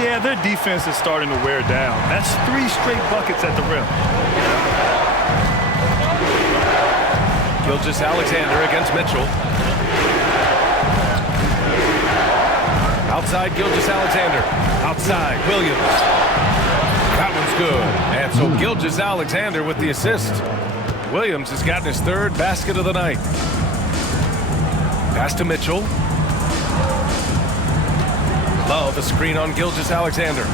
Yeah, their defense is starting to wear down. That's 3 straight buckets at the rim. Gilgeous-Alexander against Mitchell. Outside Gilgeous-Alexander. Outside Williams. That one's good. And so Gilgeous-Alexander with the assist. Williams has gotten his third basket of the night. Pass to Mitchell. Love, a screen on Gilgeous-Alexander.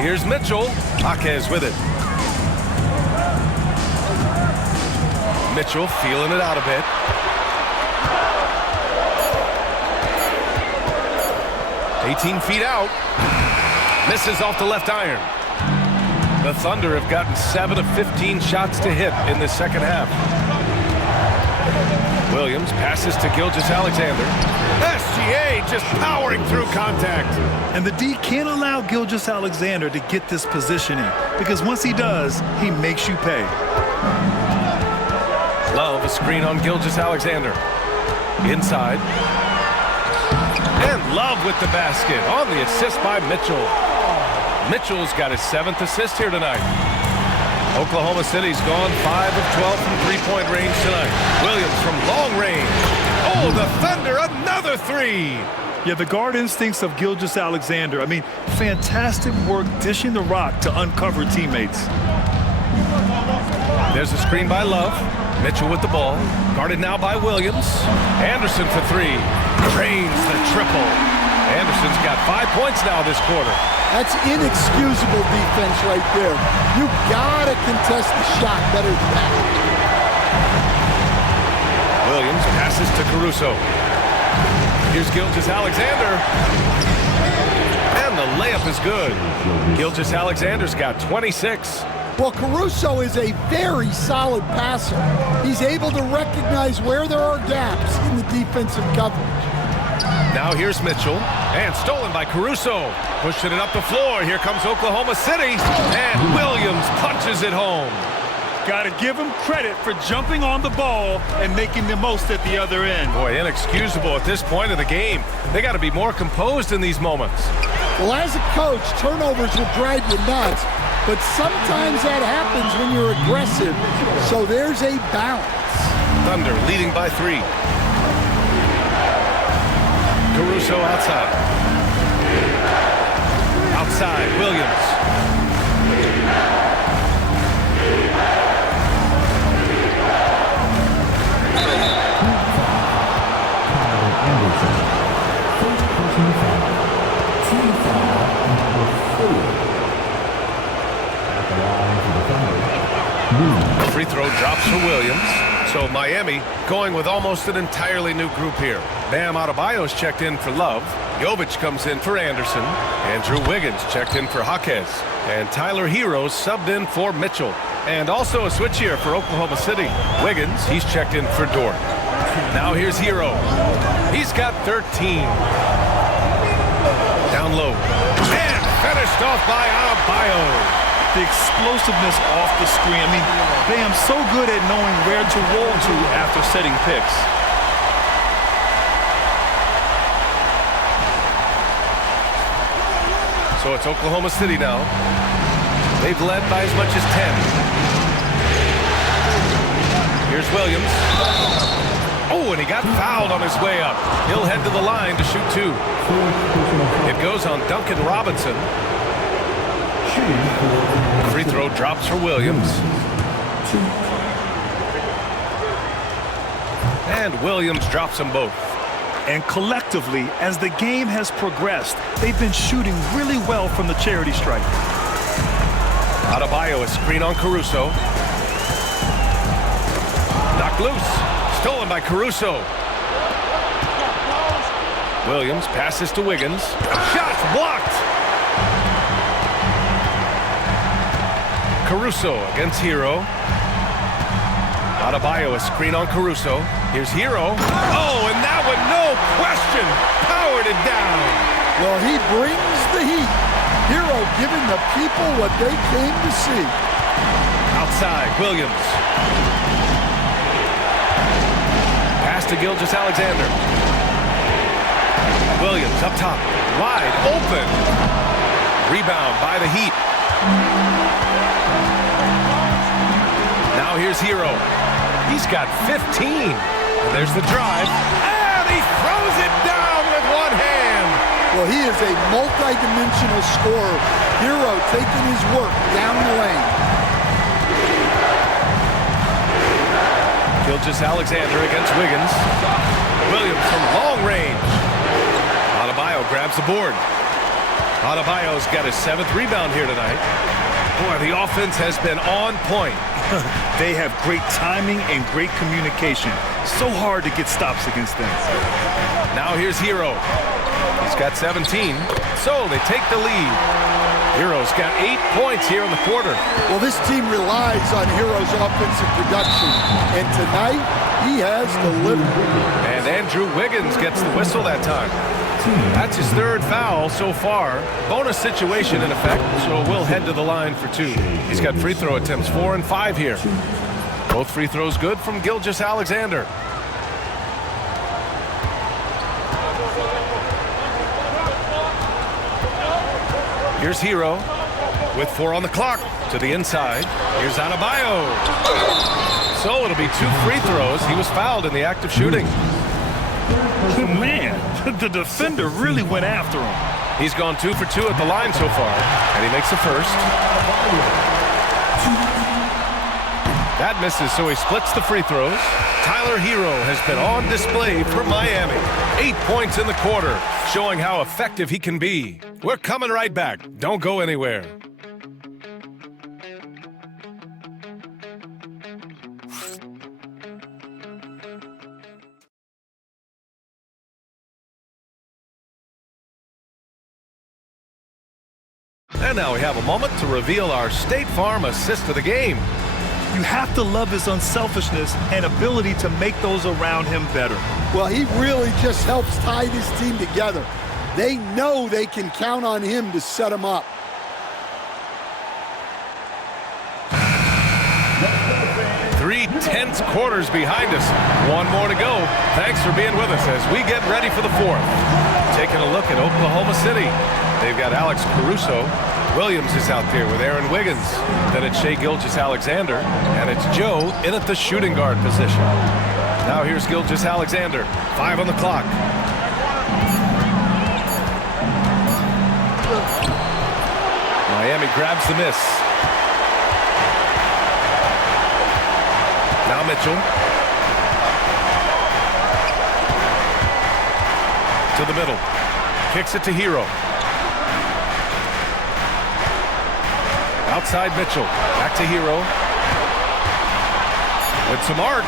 Here's Mitchell. Jaquez with it. Mitchell feeling it out a bit. $18 feet out. Misses off the left iron. The Thunder have gotten 7 of 15 shots to hit in the second half. Williams passes to Gilgeous-Alexander. SGA just powering through contact. And the D can't allow Gilgeous-Alexander to get this positioning, because once he does, he makes you pay. Love, a screen on Gilgeous-Alexander. Inside. And Love with the basket on the assist by Mitchell. Mitchell's got his 7th assist here tonight. Oklahoma City's gone 5 of 12 from three-point range tonight. Williams from long range. Oh, the Thunder, another 3. Yeah, the guard instincts of Gilgeous-Alexander. I mean, fantastic work dishing the rock to uncover teammates. There's a screen by Love. Mitchell with the ball. Guarded now by Williams. Anderson for 3. Drains the triple. Anderson's got 5 points now this quarter. That's inexcusable defense right there. You gotta contest the shot better than that. Williams passes to Caruso. Here's Gilgeous-Alexander. And the layup is good. Gilgeous-Alexander's got 26. Well, Caruso is a very solid passer. He's able to recognize where there are gaps in the defensive coverage. Now here's Mitchell, and stolen by Caruso. Pushing it up the floor. Here comes Oklahoma City, and Williams punches it home. Got to give him credit for jumping on the ball and making the most at the other end. Boy, inexcusable at this point of the game. They got to be more composed in these moments. Well, as a coach, turnovers will drive you nuts, but sometimes that happens when you're aggressive, so there's a balance. Thunder leading by 3. Caruso outside. Outside, Williams. for Williams. So Miami going with almost an entirely new group here. Bam Adebayo's checked in for Love. Jovic comes in for Anderson. Andrew Wiggins checked in for Jaquez. And Tyler Hero subbed in for Mitchell. And also a switch here for Oklahoma City. Wiggins, he's checked in for Dort. Now here's Hero. He's got 13. Down low. And finished off by Adebayo. The explosiveness off the screen. I mean, Bam's so good at knowing where to roll to after setting picks. So it's Oklahoma City now. They've led by as much as 10. Here's Williams. Oh, and he got fouled on his way up. He'll head to the line to shoot 2. It goes on Duncan Robinson. Free throw drops for Williams. And Williams drops them both. And collectively, as the game has progressed, they've been shooting really well from the charity stripe. Adebayo, a screen on Caruso. Knocked loose. Stolen by Caruso. Williams passes to Wiggins. Shots blocked. Caruso against Hero. Adebayo, a screen on Caruso. Here's Hero. Oh, and that one, no question, powered it down. Well, he brings the heat. Hero giving the people what they came to see. Outside, Williams. Pass to Gilgeous-Alexander. Williams up top, wide open. Rebound by the Heat. Now here's Hero. He's got 15. And there's the drive. And he throws it down with one hand. Well, he is a multi-dimensional scorer. Hero taking his work down the lane. Gilgeous-Alexander against Wiggins. Williams from long range. Adebayo grabs the board. Adebayo's got his 7th rebound here tonight. Boy, the offense has been on point. They have great timing and great communication. So hard to get stops against them. Now here's Hero. He's got 17. So they take the lead. Hero's got 8 points here in the quarter. Well, this team relies on Hero's offensive production. And tonight, he has delivered. And Andrew Wiggins gets the whistle that time. That's his 3rd foul so far. Bonus situation in effect, so we'll head to the line for 2. He's got free throw attempts 4 and 5 here. Both free throws good from Gilgeous-Alexander. Here's Hero with 4 on the clock to the inside. Here's Adebayo. So it'll be 2 free throws. He was fouled in the act of shooting. Man, the defender really went after him. He's gone 2 for 2 at the line so far, and he makes the first. That misses, so he splits the free throws. Tyler Hero has been on display for Miami. 8 points in the quarter, showing how effective he can be. We're coming right back. Don't go anywhere. And now we have a moment to reveal our State Farm assist of the game. You have to love his unselfishness and ability to make those around him better. Well, he really just helps tie this team together. They know they can count on him to set them up. Three tense quarters behind us. One more to go. Thanks for being with us as we get ready for the 4th. Taking a look at Oklahoma City. They've got Alex Caruso. Williams is out there with Aaron Wiggins. Then it's Shai Gilgeous-Alexander. And it's Joe in at the shooting guard position. Now here's Gilgeous-Alexander. 5 on the clock. Miami grabs the miss. Now Mitchell. To the middle. Kicks it to Hero. Outside Mitchell. Back to Hero. With some arc.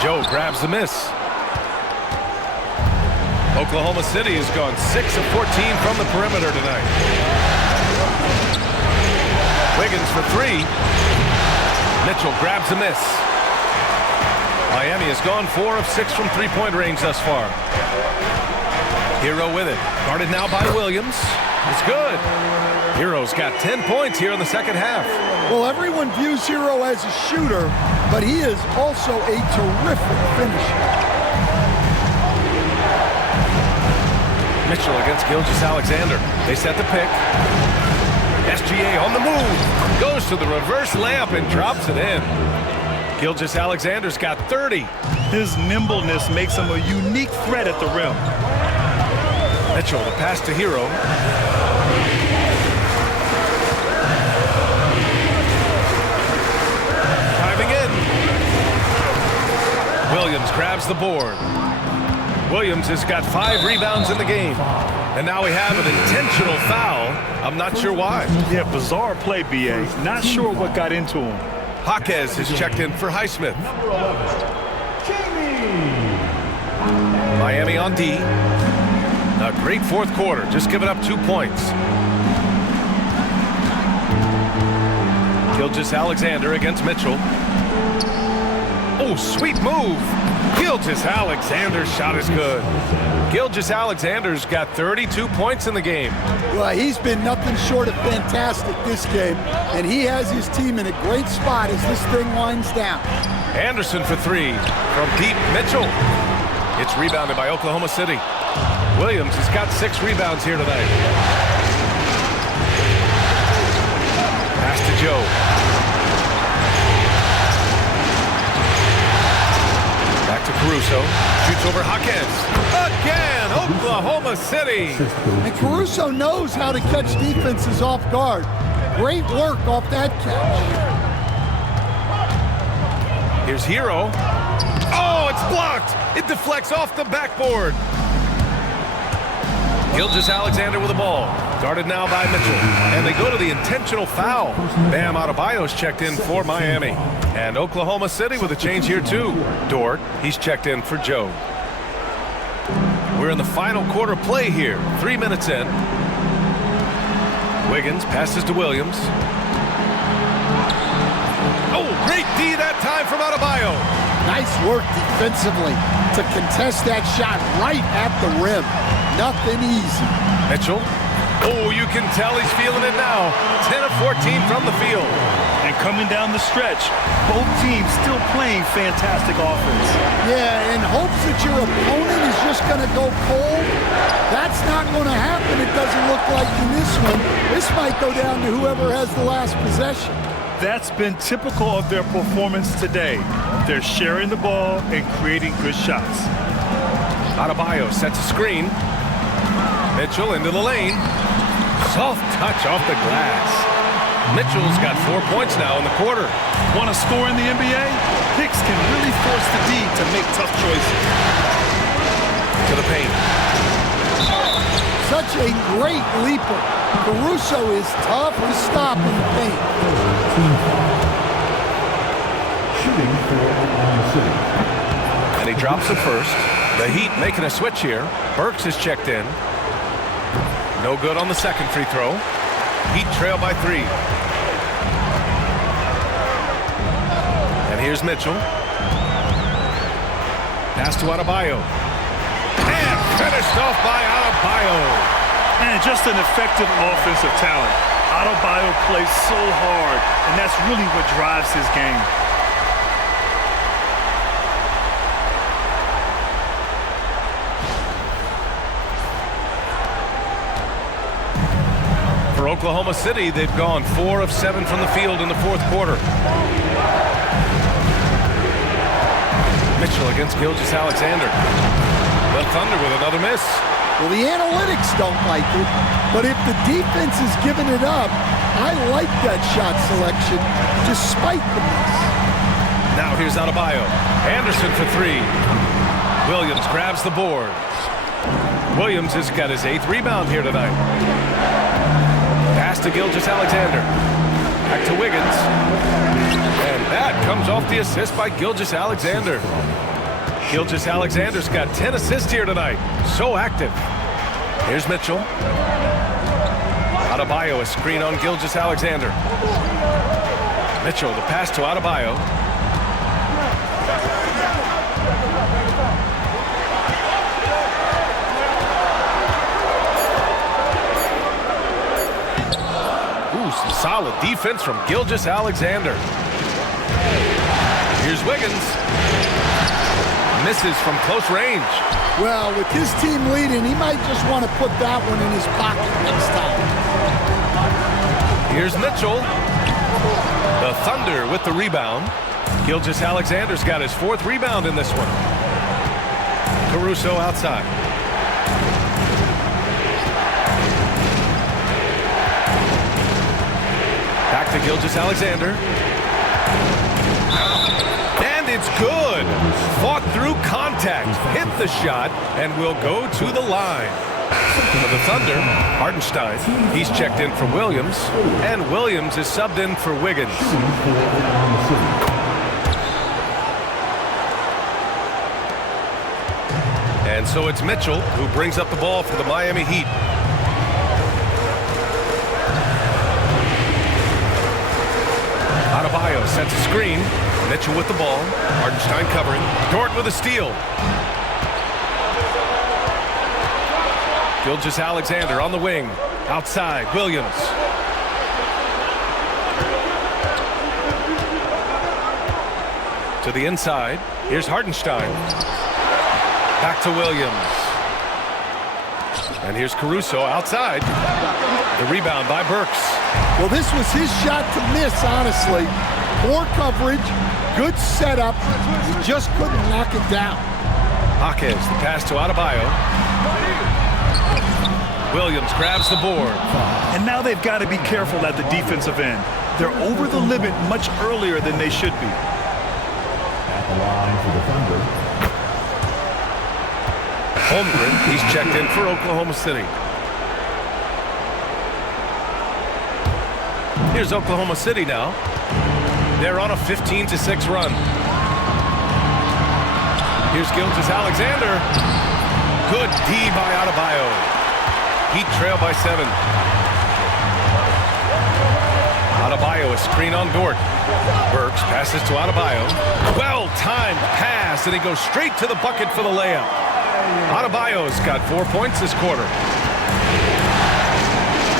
Joe grabs the miss. Oklahoma City has gone 6 of 14 from the perimeter tonight. Wiggins for 3. Mitchell grabs a miss. Miami has gone 4 of 6 from three-point range thus far. Hero with it. Guarded now by Williams. It's good. Hero's got 10 points here in the second half. Well, everyone views Hero as a shooter, but he is also a terrific finisher. Mitchell against Gilgeous-Alexander. They set the pick. SGA on the move. Goes to the reverse layup and drops it in. Gilgeous-Alexander's got 30. His nimbleness makes him a unique threat at the rim. Mitchell, the pass to Hero. Diving in. Williams grabs the board. Williams has got 5 rebounds in the game. And now we have an intentional foul. I'm not sure why. Yeah, bizarre play, B.A. Not sure what got into him. Jaquez has checked in for Highsmith. Miami on D. A great fourth quarter, just giving up 2 points. Gilgeous-Alexander against Mitchell. Oh, sweet move. Gilgeous-Alexander's shot is good. Gilgeous-Alexander's got 32 points in the game. Well, he's been nothing short of fantastic this game, and he has his team in a great spot as this thing winds down. Anderson for 3. From deep, Mitchell. It's rebounded by Oklahoma City. Williams has got 6 rebounds here tonight. Pass to Joe. Back to Caruso. Shoots over Jaquez. Again, Oklahoma City. And Caruso knows how to catch defenses off guard. Great work off that catch. Here's Hero. Oh, it's blocked. It deflects off the backboard. Gilgeous-Alexander with the ball. Guarded now by Mitchell. And they go to the intentional foul. Bam Adebayo's checked in for Miami. And Oklahoma City with a change here too. Dort, he's checked in for Joe. We're in the final quarter play here. 3 minutes in. Wiggins passes to Williams. Oh, great D that time from Adebayo. Nice work defensively to contest that shot right at the rim. Nothing easy. Mitchell. Oh, you can tell he's feeling it now. 10 of 14 from the field. And coming down the stretch, both teams still playing fantastic offense. Yeah, in hopes that your opponent is just going to go cold. That's not going to happen, it doesn't look like in this one. This might go down to whoever has the last possession. That's been typical of their performance today. They're sharing the ball and creating good shots. Adebayo sets a screen. Mitchell into the lane. Soft touch off the glass. Mitchell's got 4 points now in the quarter. Want to score in the NBA? Picks can really force the D to make tough choices. To the paint. Such a great leaper. Caruso is tough to stop in the paint. Shooting for Oklahoma City. And he drops it first. The Heat making a switch here. Burks is checked in. No good on the second free throw. Heat trail by 3. And here's Mitchell. Pass to Adebayo. And finished off by Adebayo. And just an effective offensive talent. Adebayo plays so hard, and that's really what drives his game. For Oklahoma City, they've gone 4 of 7 from the field in the fourth quarter. Mitchell against Gilgeous-Alexander. The Thunder with another miss. Well, the analytics don't like it, but if the defense is giving it up, I like that shot selection despite the miss. Now here's Adebayo. Anderson for 3. Williams grabs the board. Williams has got his 8th rebound here tonight. Pass to Gilgeous-Alexander. Back to Wiggins. And that That comes off the assist by Gilgeous-Alexander. Gilgeous-Alexander's got 10 assists here tonight. So active. Here's Mitchell. Adebayo, a screen on Gilgeous-Alexander. Mitchell, the pass to Adebayo. Ooh, some solid defense from Gilgeous-Alexander. Here's Wiggins. Misses from close range. Well, with his team leading, he might just want to put that one in his pocket next time. Here's Mitchell. The Thunder with the rebound. Gilgeous-Alexander's got his 4th rebound in this one. Caruso outside. Back to Gilgeous-Alexander. And it's good. Fought through contact. Hit the shot and will go to the line. For the Thunder, Hartenstein, he's checked in for Williams, and Williams is subbed in for Wiggins. And so it's Mitchell who brings up the ball for the Miami Heat. Adebayo sets a screen. Mitchell with the ball. Hartenstein covering. Dort with a steal. Gilgeous-Alexander on the wing. Outside, Williams. To the inside. Here's Hartenstein. Back to Williams. And here's Caruso outside. The rebound by Burks. Well, this was his shot to miss, honestly. Poor coverage, good setup. He just couldn't knock it down. Jaquez, the pass to Adebayo. Williams grabs the board. And now they've got to be careful at the defensive end. They're over the limit much earlier than they should be. At the line for the Thunder. Holmgren, he's checked in for Oklahoma City. Here's Oklahoma City now. They're on a 15-6 run. Here's Gilgeous-Alexander. Good D by Adebayo. Heat trail by 7. Adebayo, a screen on Dort. Burks passes to Adebayo. Well-timed pass, and he goes straight to the bucket for the layup. Adebayo's got 4 points this quarter.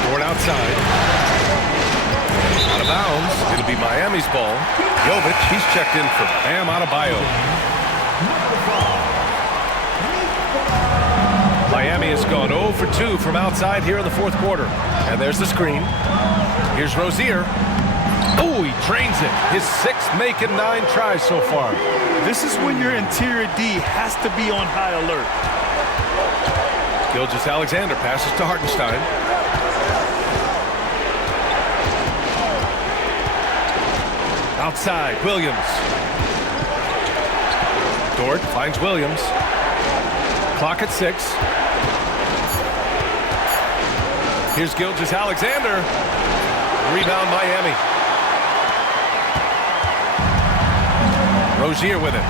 Dort outside. Out of bounds. It'll be Miami's ball. Jovic, he's checked in for Bam Adebayo. Miami has gone 0 for 2 from outside here in the 4th quarter. And there's the screen. Here's Rozier. Oh, he drains it. His 6th make and 9 tries so far. This is when your interior D has to be on high alert. Gilgeous-Alexander passes to Hartenstein. Outside, Williams. Dort finds Williams. Clock at 6. Here's Gilgeous-Alexander. Rebound Miami. Rozier with it.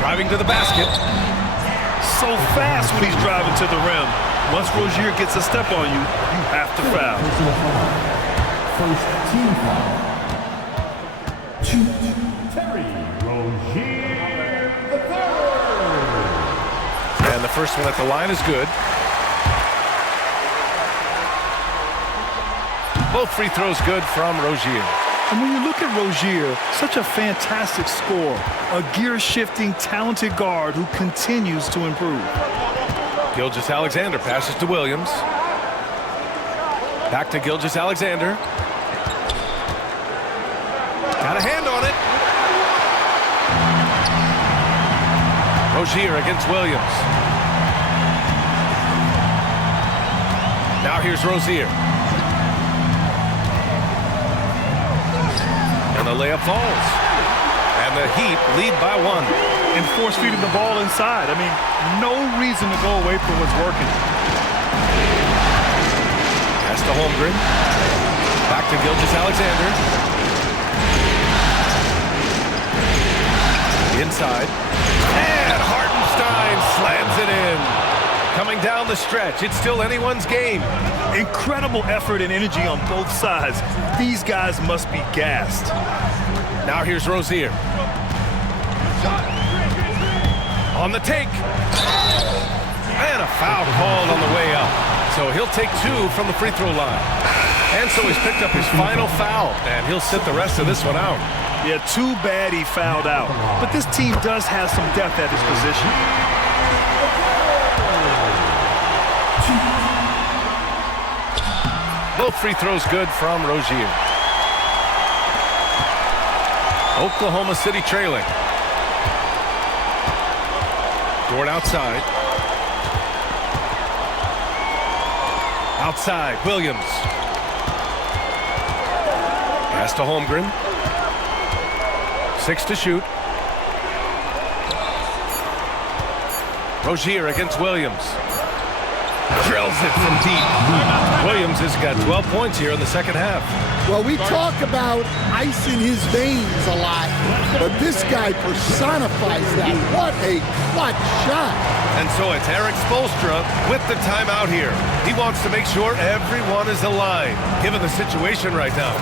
Driving to the basket. So fast when he's driving to the rim. Once Rozier gets a step on you, you have to foul. First team foul. Terry Rozier the third. And the first one at the line is good. Both free throws good from Rozier. And when you look at Rozier, such a fantastic scorer, a gear-shifting, talented guard who continues to improve. Gilgeous-Alexander passes to Williams. Back to Gilgeous-Alexander. Got a hand on it. Rozier against Williams. Now here's Rozier. And the layup falls. And the Heat lead by 1. And force feeding the ball inside. I mean, no reason to go away from what's working. Pass to Holmgren. Back to Gilgeous-Alexander. Inside. And Hartenstein slams it in. Coming down the stretch, it's still anyone's game. Incredible effort and energy on both sides. These guys must be gassed. Now here's Rozier. On the take. And a foul called on the way up. So he'll take 2 from the free throw line. And so he's picked up his final foul, and he'll sit the rest of this one out. Yeah, too bad he fouled out. But this team does have some depth at his position. Both free throws good from Rozier. Oklahoma City trailing. Dort outside. Outside, Williams. Pass to Holmgren. 6 to shoot. Rozier against Williams. Drills it from deep. Williams has got 12 points here in the second half. Well, we talk about ice in his veins a lot, but this guy personifies that. What a clutch shot. And so it's Eric Spoelstra with the timeout here. He wants to make sure everyone is aligned, given the situation right now.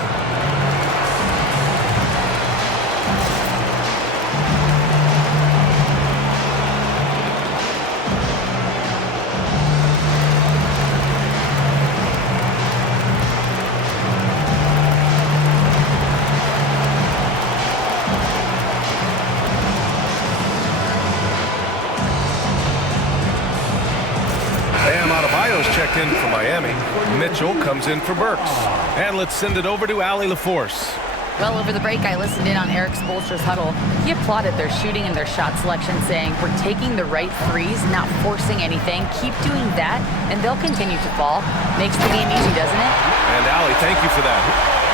Checked in for Miami. Mitchell comes in for Burks. And let's send it over to Allie LaForce. Well, over the break, I listened in on Eric Spoelstra's huddle. He applauded their shooting and their shot selection, saying, "We're taking the right threes, not forcing anything. Keep doing that, and they'll continue to fall." Makes the game easy, doesn't it? And Allie, thank you for that.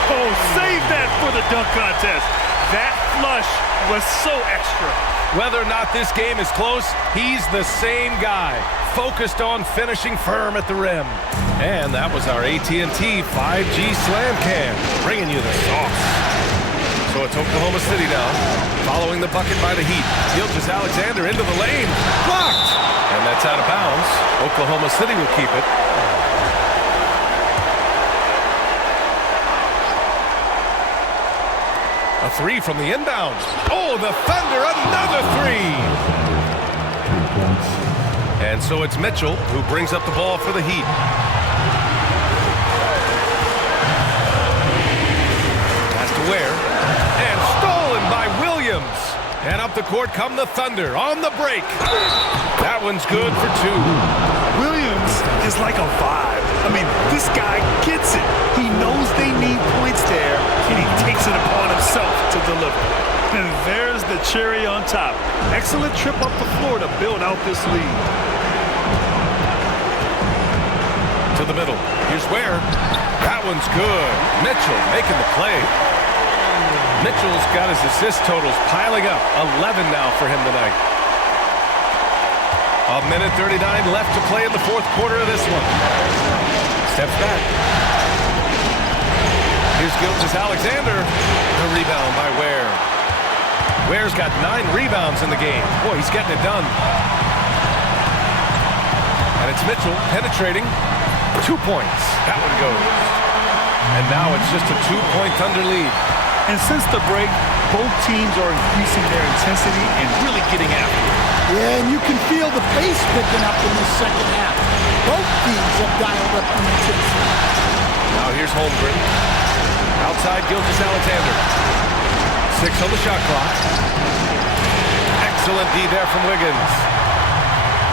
Oh, save that for the dunk contest. That flush was so extra. Whether or not this game is close, he's the same guy, focused on finishing firm at the rim. And that was our AT&T 5G Slam Cam, bringing you the sauce. So it's Oklahoma City now, following the bucket by the Heat. Gilgeous-Alexander into the lane, blocked! And that's out of bounds. Oklahoma City will keep it. A 3 from the inbound. Oh, the Thunder, another 3! And so it's Mitchell who brings up the ball for the Heat. Pass to Ware. And stolen by Williams. And up the court come the Thunder on the break. That one's good for 2. Williams is like a vibe. I mean, this guy gets it. He knows they need points there, and he takes it upon himself to deliver. And there's the cherry on top. Excellent trip up the floor to build out this lead. To the middle. Here's Ware. That one's good. Mitchell making the play. Mitchell's got his assist totals piling up. 11 now for him tonight. A minute 39 left to play in the fourth quarter of this one. Steps back. Here's Gilgeous-Alexander. The rebound by Ware. Ware's got 9 rebounds in the game. Boy, he's getting it done. And it's Mitchell penetrating. 2 points. That one goes. And now it's just a 2-point Thunder lead. And since the break, both teams are increasing their intensity and really getting after it. Yeah, and you can feel the pace picking up in the second half. Both teams have dialed up the intensity. Now here's Holmgren. Outside Gilgeous-Alexander. 6 on the shot clock. Excellent D there from Wiggins.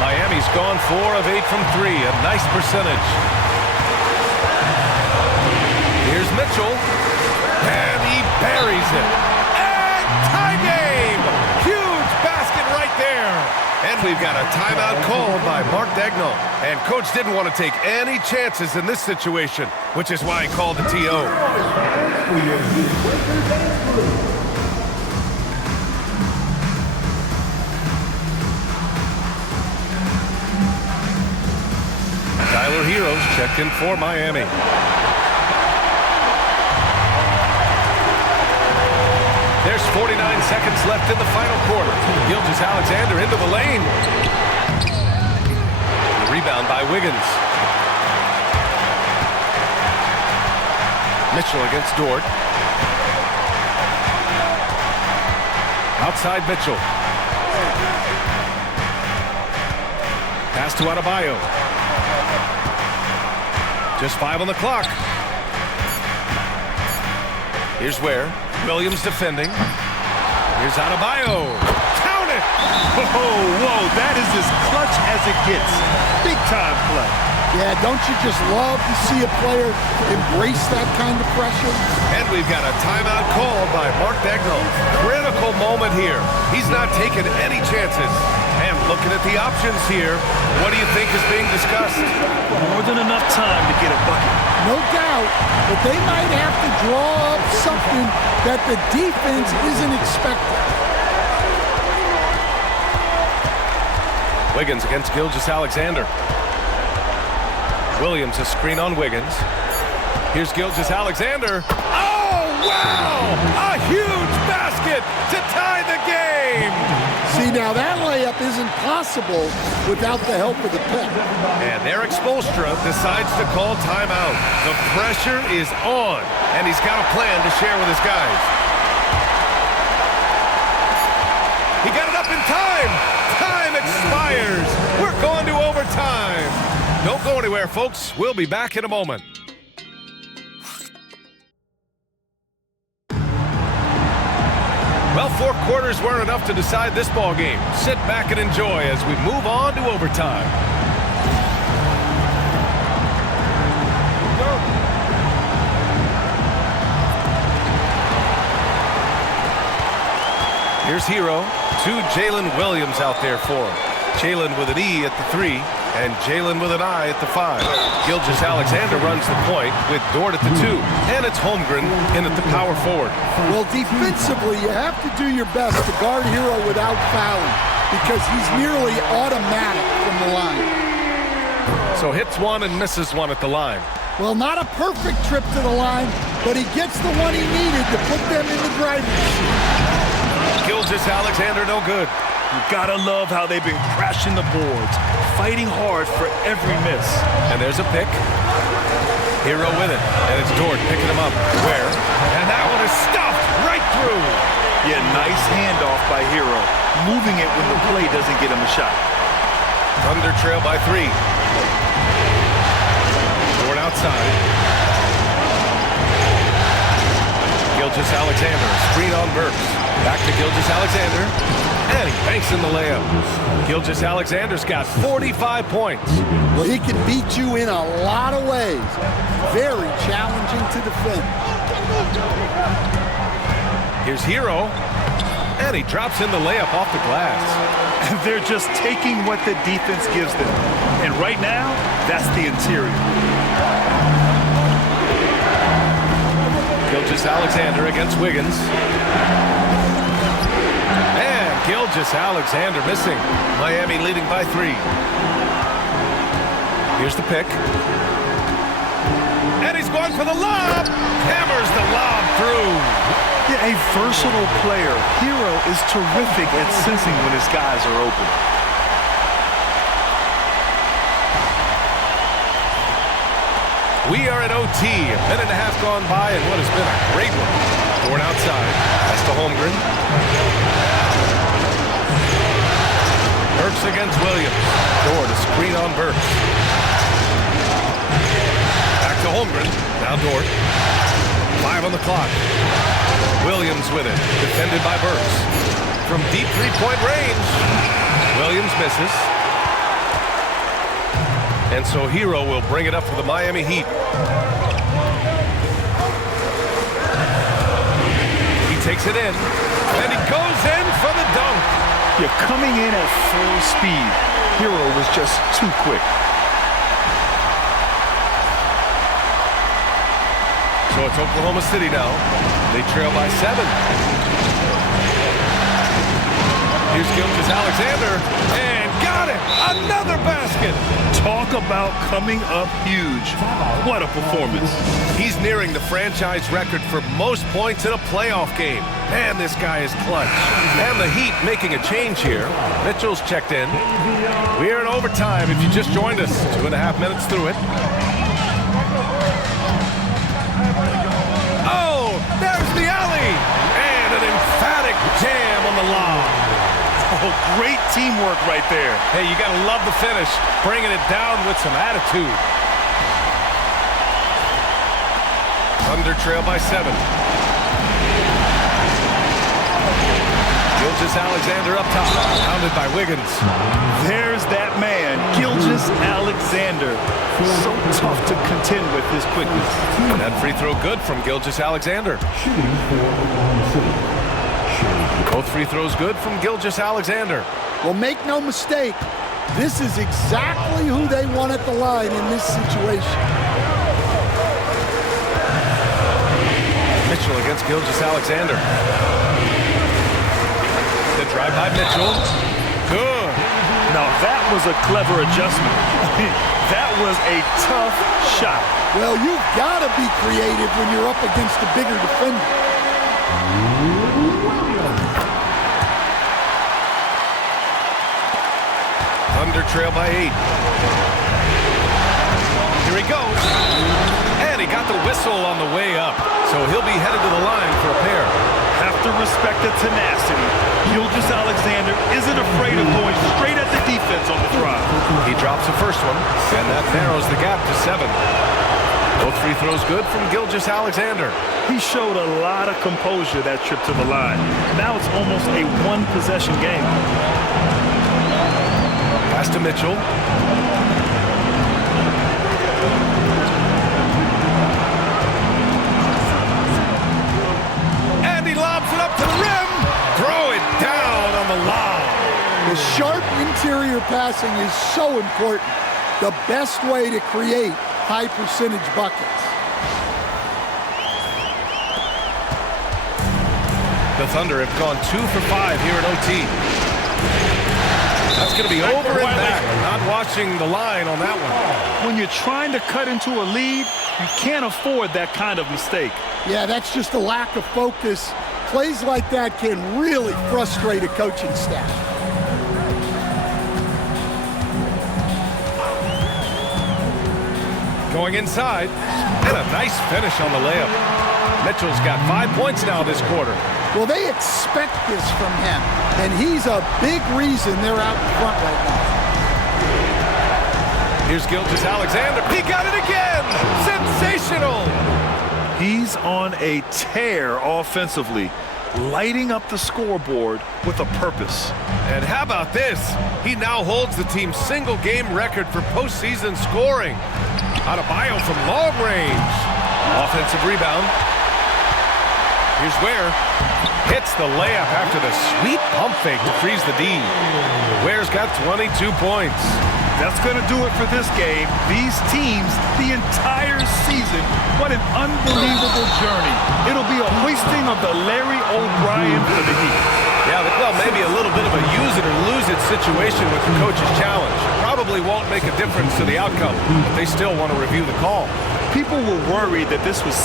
Miami's gone 4 of 8 from 3. A nice percentage. Here's Mitchell. And he buries it. And tie game! Huge basket right there. And we've got a timeout called by Mark Daigneault. And Coach didn't want to take any chances in this situation, which is why he called the TO. Tyler Heroes checked in for Miami. 49 seconds left in the final quarter. Gilgeous-Alexander into the lane. The rebound by Wiggins. Mitchell against Dort. Outside Mitchell. Pass to Adebayo. Just 5 on the clock. Here's Ware. Williams defending. Here's Adebayo. Count it! Whoa, that is as clutch as it gets. Big time play. Yeah, don't you just love to see a player embrace that kind of pressure? And we've got a timeout called by Mark Daigneault. Critical moment here. He's not taking any chances. And looking at the options here, what do you think is being discussed? More than enough time to get a bucket. No doubt, but they might have to draw up something that the defense isn't expecting. Wiggins against Gilgeous-Alexander. Williams a screen on Wiggins. Here's Gilgeous-Alexander. Oh, wow! A huge basket to tie the game! See, now that layup isn't possible without the help of the pick. And Eric Spoelstra decides to call timeout. The pressure is on, and he's got a plan to share with his guys. He got it up in time! Time expires! We're going to overtime! Don't go anywhere, folks. We'll be back in a moment. Well, 4 quarters weren't enough to decide this ball game. Sit back and enjoy as we move on to overtime. Here's Hero. 2 Jalen Williams out there for him. Jalen with an E at the 3, and Jalen with an I at the 5. Gilgeous-Alexander runs the point with Dort at the 2, and it's Holmgren in at the power forward. Well, defensively, you have to do your best to guard Hero without fouling because he's nearly automatic from the line. So hits one and misses one at the line. Well, not a perfect trip to the line, but he gets the one he needed to put them in the driving seat. Gilgeous-Alexander no good. You gotta love how they've been crashing the boards, fighting hard for every miss. And there's a pick. Hero with it, and it's Dort picking him up. Where? And that one is stuffed right through. Yeah, nice handoff by Hero, moving it when the play doesn't get him a shot. Thunder trail by 3. Dort outside. Gilgeous-Alexander, screen on Burks. Back to Gilgeous-Alexander. And he banks in the layup. Gilgeous-Alexander's got 45 points. Well, he can beat you in a lot of ways. Very challenging to defend. Here's Hero. And he drops in the layup off the glass. And they're just taking what the defense gives them. And right now, that's the interior. Gilgeous-Alexander against Wiggins. Gilgeous-Alexander missing. Miami leading by 3. Here's the pick. And he's going for the lob. Hammers the lob through. Yeah, a versatile player. Hero is terrific at sensing when his guys are open. We are at OT. A minute and a half gone by and what has been a great one. Dort outside. That's to Holmgren. Burks against Williams. Dort, a screen on Burks. Back to Holmgren. Now Dort. 5 on the clock. Williams with it. Defended by Burks. From deep 3-point range. Williams misses. And so Hero will bring it up for the Miami Heat. He takes it in. And he goes in for the dunk. You're coming in at full speed. Hero was just too quick. So it's Oklahoma City now. They trail by 7. Here's Gilgeous-Alexander, and got it! Another basket! Talk about coming up huge. What a performance. He's nearing the franchise record for most points in a playoff game. Man, this guy is clutch. And the Heat making a change here. Mitchell's checked in. We're in overtime if you just joined us. 2.5 minutes through it. Oh, there's the alley! And an emphatic jam on the lob. Oh, great teamwork right there. Hey, you got to love the finish. Bringing it down with some attitude. Thunder trail by 7. Gilgeous-Alexander up top. Pounded by Wiggins. There's that man, Gilgeous-Alexander. So tough to contend with his quickness. That free throw good from Gilgeous-Alexander. Shooting for Oklahoma City. Both free throws good from Gilgeous-Alexander. Well, make no mistake, this is exactly who they want at the line in this situation. Mitchell against Gilgeous-Alexander. The drive by Mitchell. Good. Now that was a clever adjustment. That was a tough shot. Well, you've got to be creative when you're up against a bigger defender. Thunder trail by 8. Here he goes. And he got the whistle on the way up. So he'll be headed to the line for a pair. Have to respect the tenacity. Gilgeous-Alexander isn't afraid of going straight at the defense on the drive. He drops the first one, and that narrows the gap to 7. Both free throws good from Gilgeous-Alexander. He showed a lot of composure that trip to the line. Now it's almost a one-possession game. Pass to Mitchell. And he lobs it up to the rim. Throw it down on the lob. The sharp interior passing is so important. The best way to create high percentage buckets. The Thunder have gone 2 for 5 here at OT. That's going to be over and back. Not watching the line on that one. When you're trying to cut into a lead, you can't afford that kind of mistake. Yeah, that's just a lack of focus. Plays like that can really frustrate a coaching staff. Going inside, and a nice finish on the layup. Mitchell's got 5 points now this quarter. Well, they expect this from him, and he's a big reason they're out in front right now. Here's Gilgeous-Alexander. He got it again! Sensational! He's on a tear offensively, lighting up the scoreboard with a purpose. And how about this? He now holds the team's single-game record for postseason scoring. Adebayo from long range. Offensive rebound. Here's Ware. Hits the layup after the sweet pump fake to freeze the D. Ware's got 22 points. That's going to do it for this game. These teams, the entire season, what an unbelievable journey. It'll be a hoisting of the Larry O'Brien for the Heat. Yeah, well, maybe a little bit of a use-it-or-lose-it situation with the coach's challenge. Probably won't make a difference to the outcome, but they still want to review the call. People were worried that this was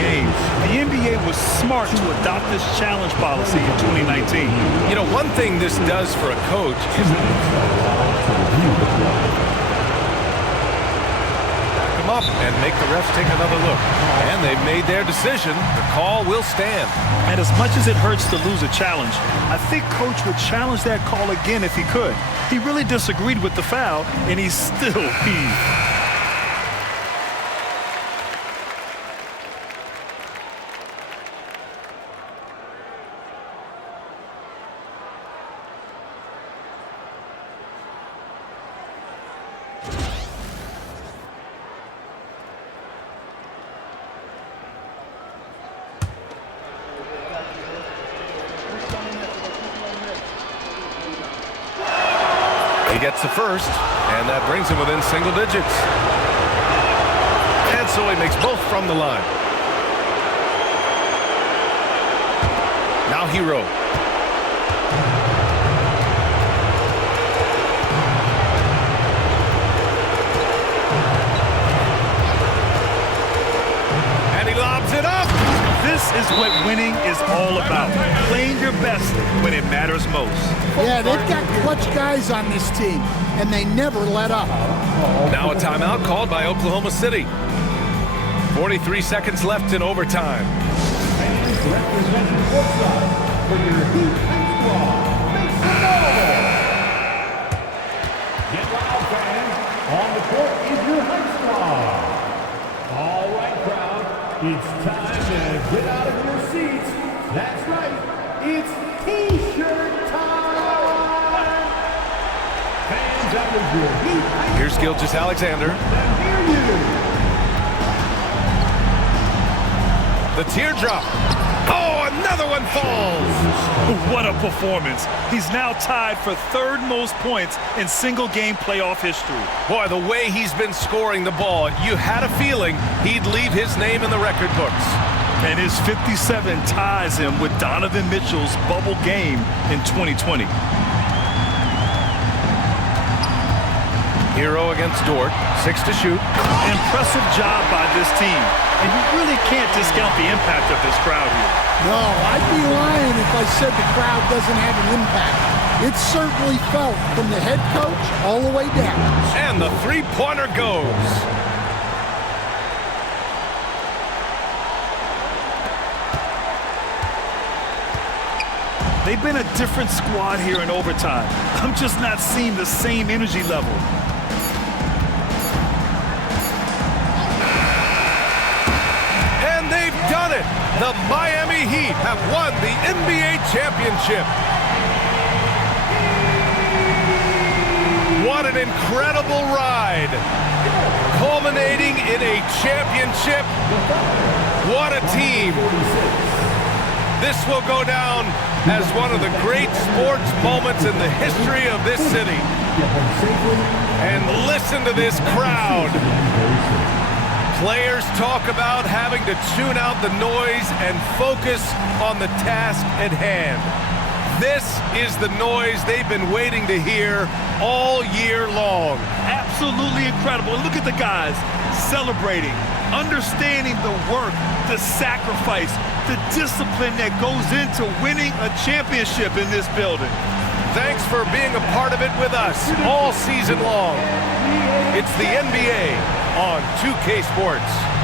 game. The NBA was smart to adopt this challenge policy in 2019. You know, one thing this does for a coach is come up and make the refs take another look. And they've made their decision. The call will stand. And as much as it hurts to lose a challenge, I think Coach would challenge that call again if he could. He really disagreed with the foul, and he's still heaved. He gets the first, and that brings him within single digits. And so he makes both from the line. Now Hero. And he lobs it up. This is what winning is all about. Playing your best when it matters most. Yeah, they've got clutch guys on this team, and they never let up. Now a timeout called by Oklahoma City. 43 seconds left in overtime. Fans representing courtside for your Heat High Squad, make some noise! Get loud, fans. On the court is your High Squad. All right, crowd. It's time to get out of your seats. That's right. It's T-shirt time. Fans, that was your Heat High Squad. Here's Gilgeous-Alexander. Now hear you. The teardrop. Oh, another one falls. What a performance. He's now tied for third most points in single-game playoff history. Boy, the way he's been scoring the ball, you had a feeling he'd leave his name in the record books. And his 57 ties him with Donovan Mitchell's bubble game in 2020. Hero against Dort, 6 to shoot. Impressive job by this team. And you really can't discount the impact of this crowd here. No, I'd be lying if I said the crowd doesn't have an impact. It's certainly felt from the head coach all the way down. And the three-pointer goes. They've been a different squad here in overtime. I'm just not seeing the same energy level. Done it! The Miami Heat have won the NBA championship. What an incredible ride. Culminating in a championship. What a team. This will go down as one of the great sports moments in the history of this city. And listen to this crowd. Players talk about having to tune out the noise and focus on the task at hand. This is the noise they've been waiting to hear all year long. Absolutely incredible. And look at the guys celebrating, understanding the work, the sacrifice, the discipline that goes into winning a championship in this building. Thanks for being a part of it with us all season long. It's the NBA on 2K Sports.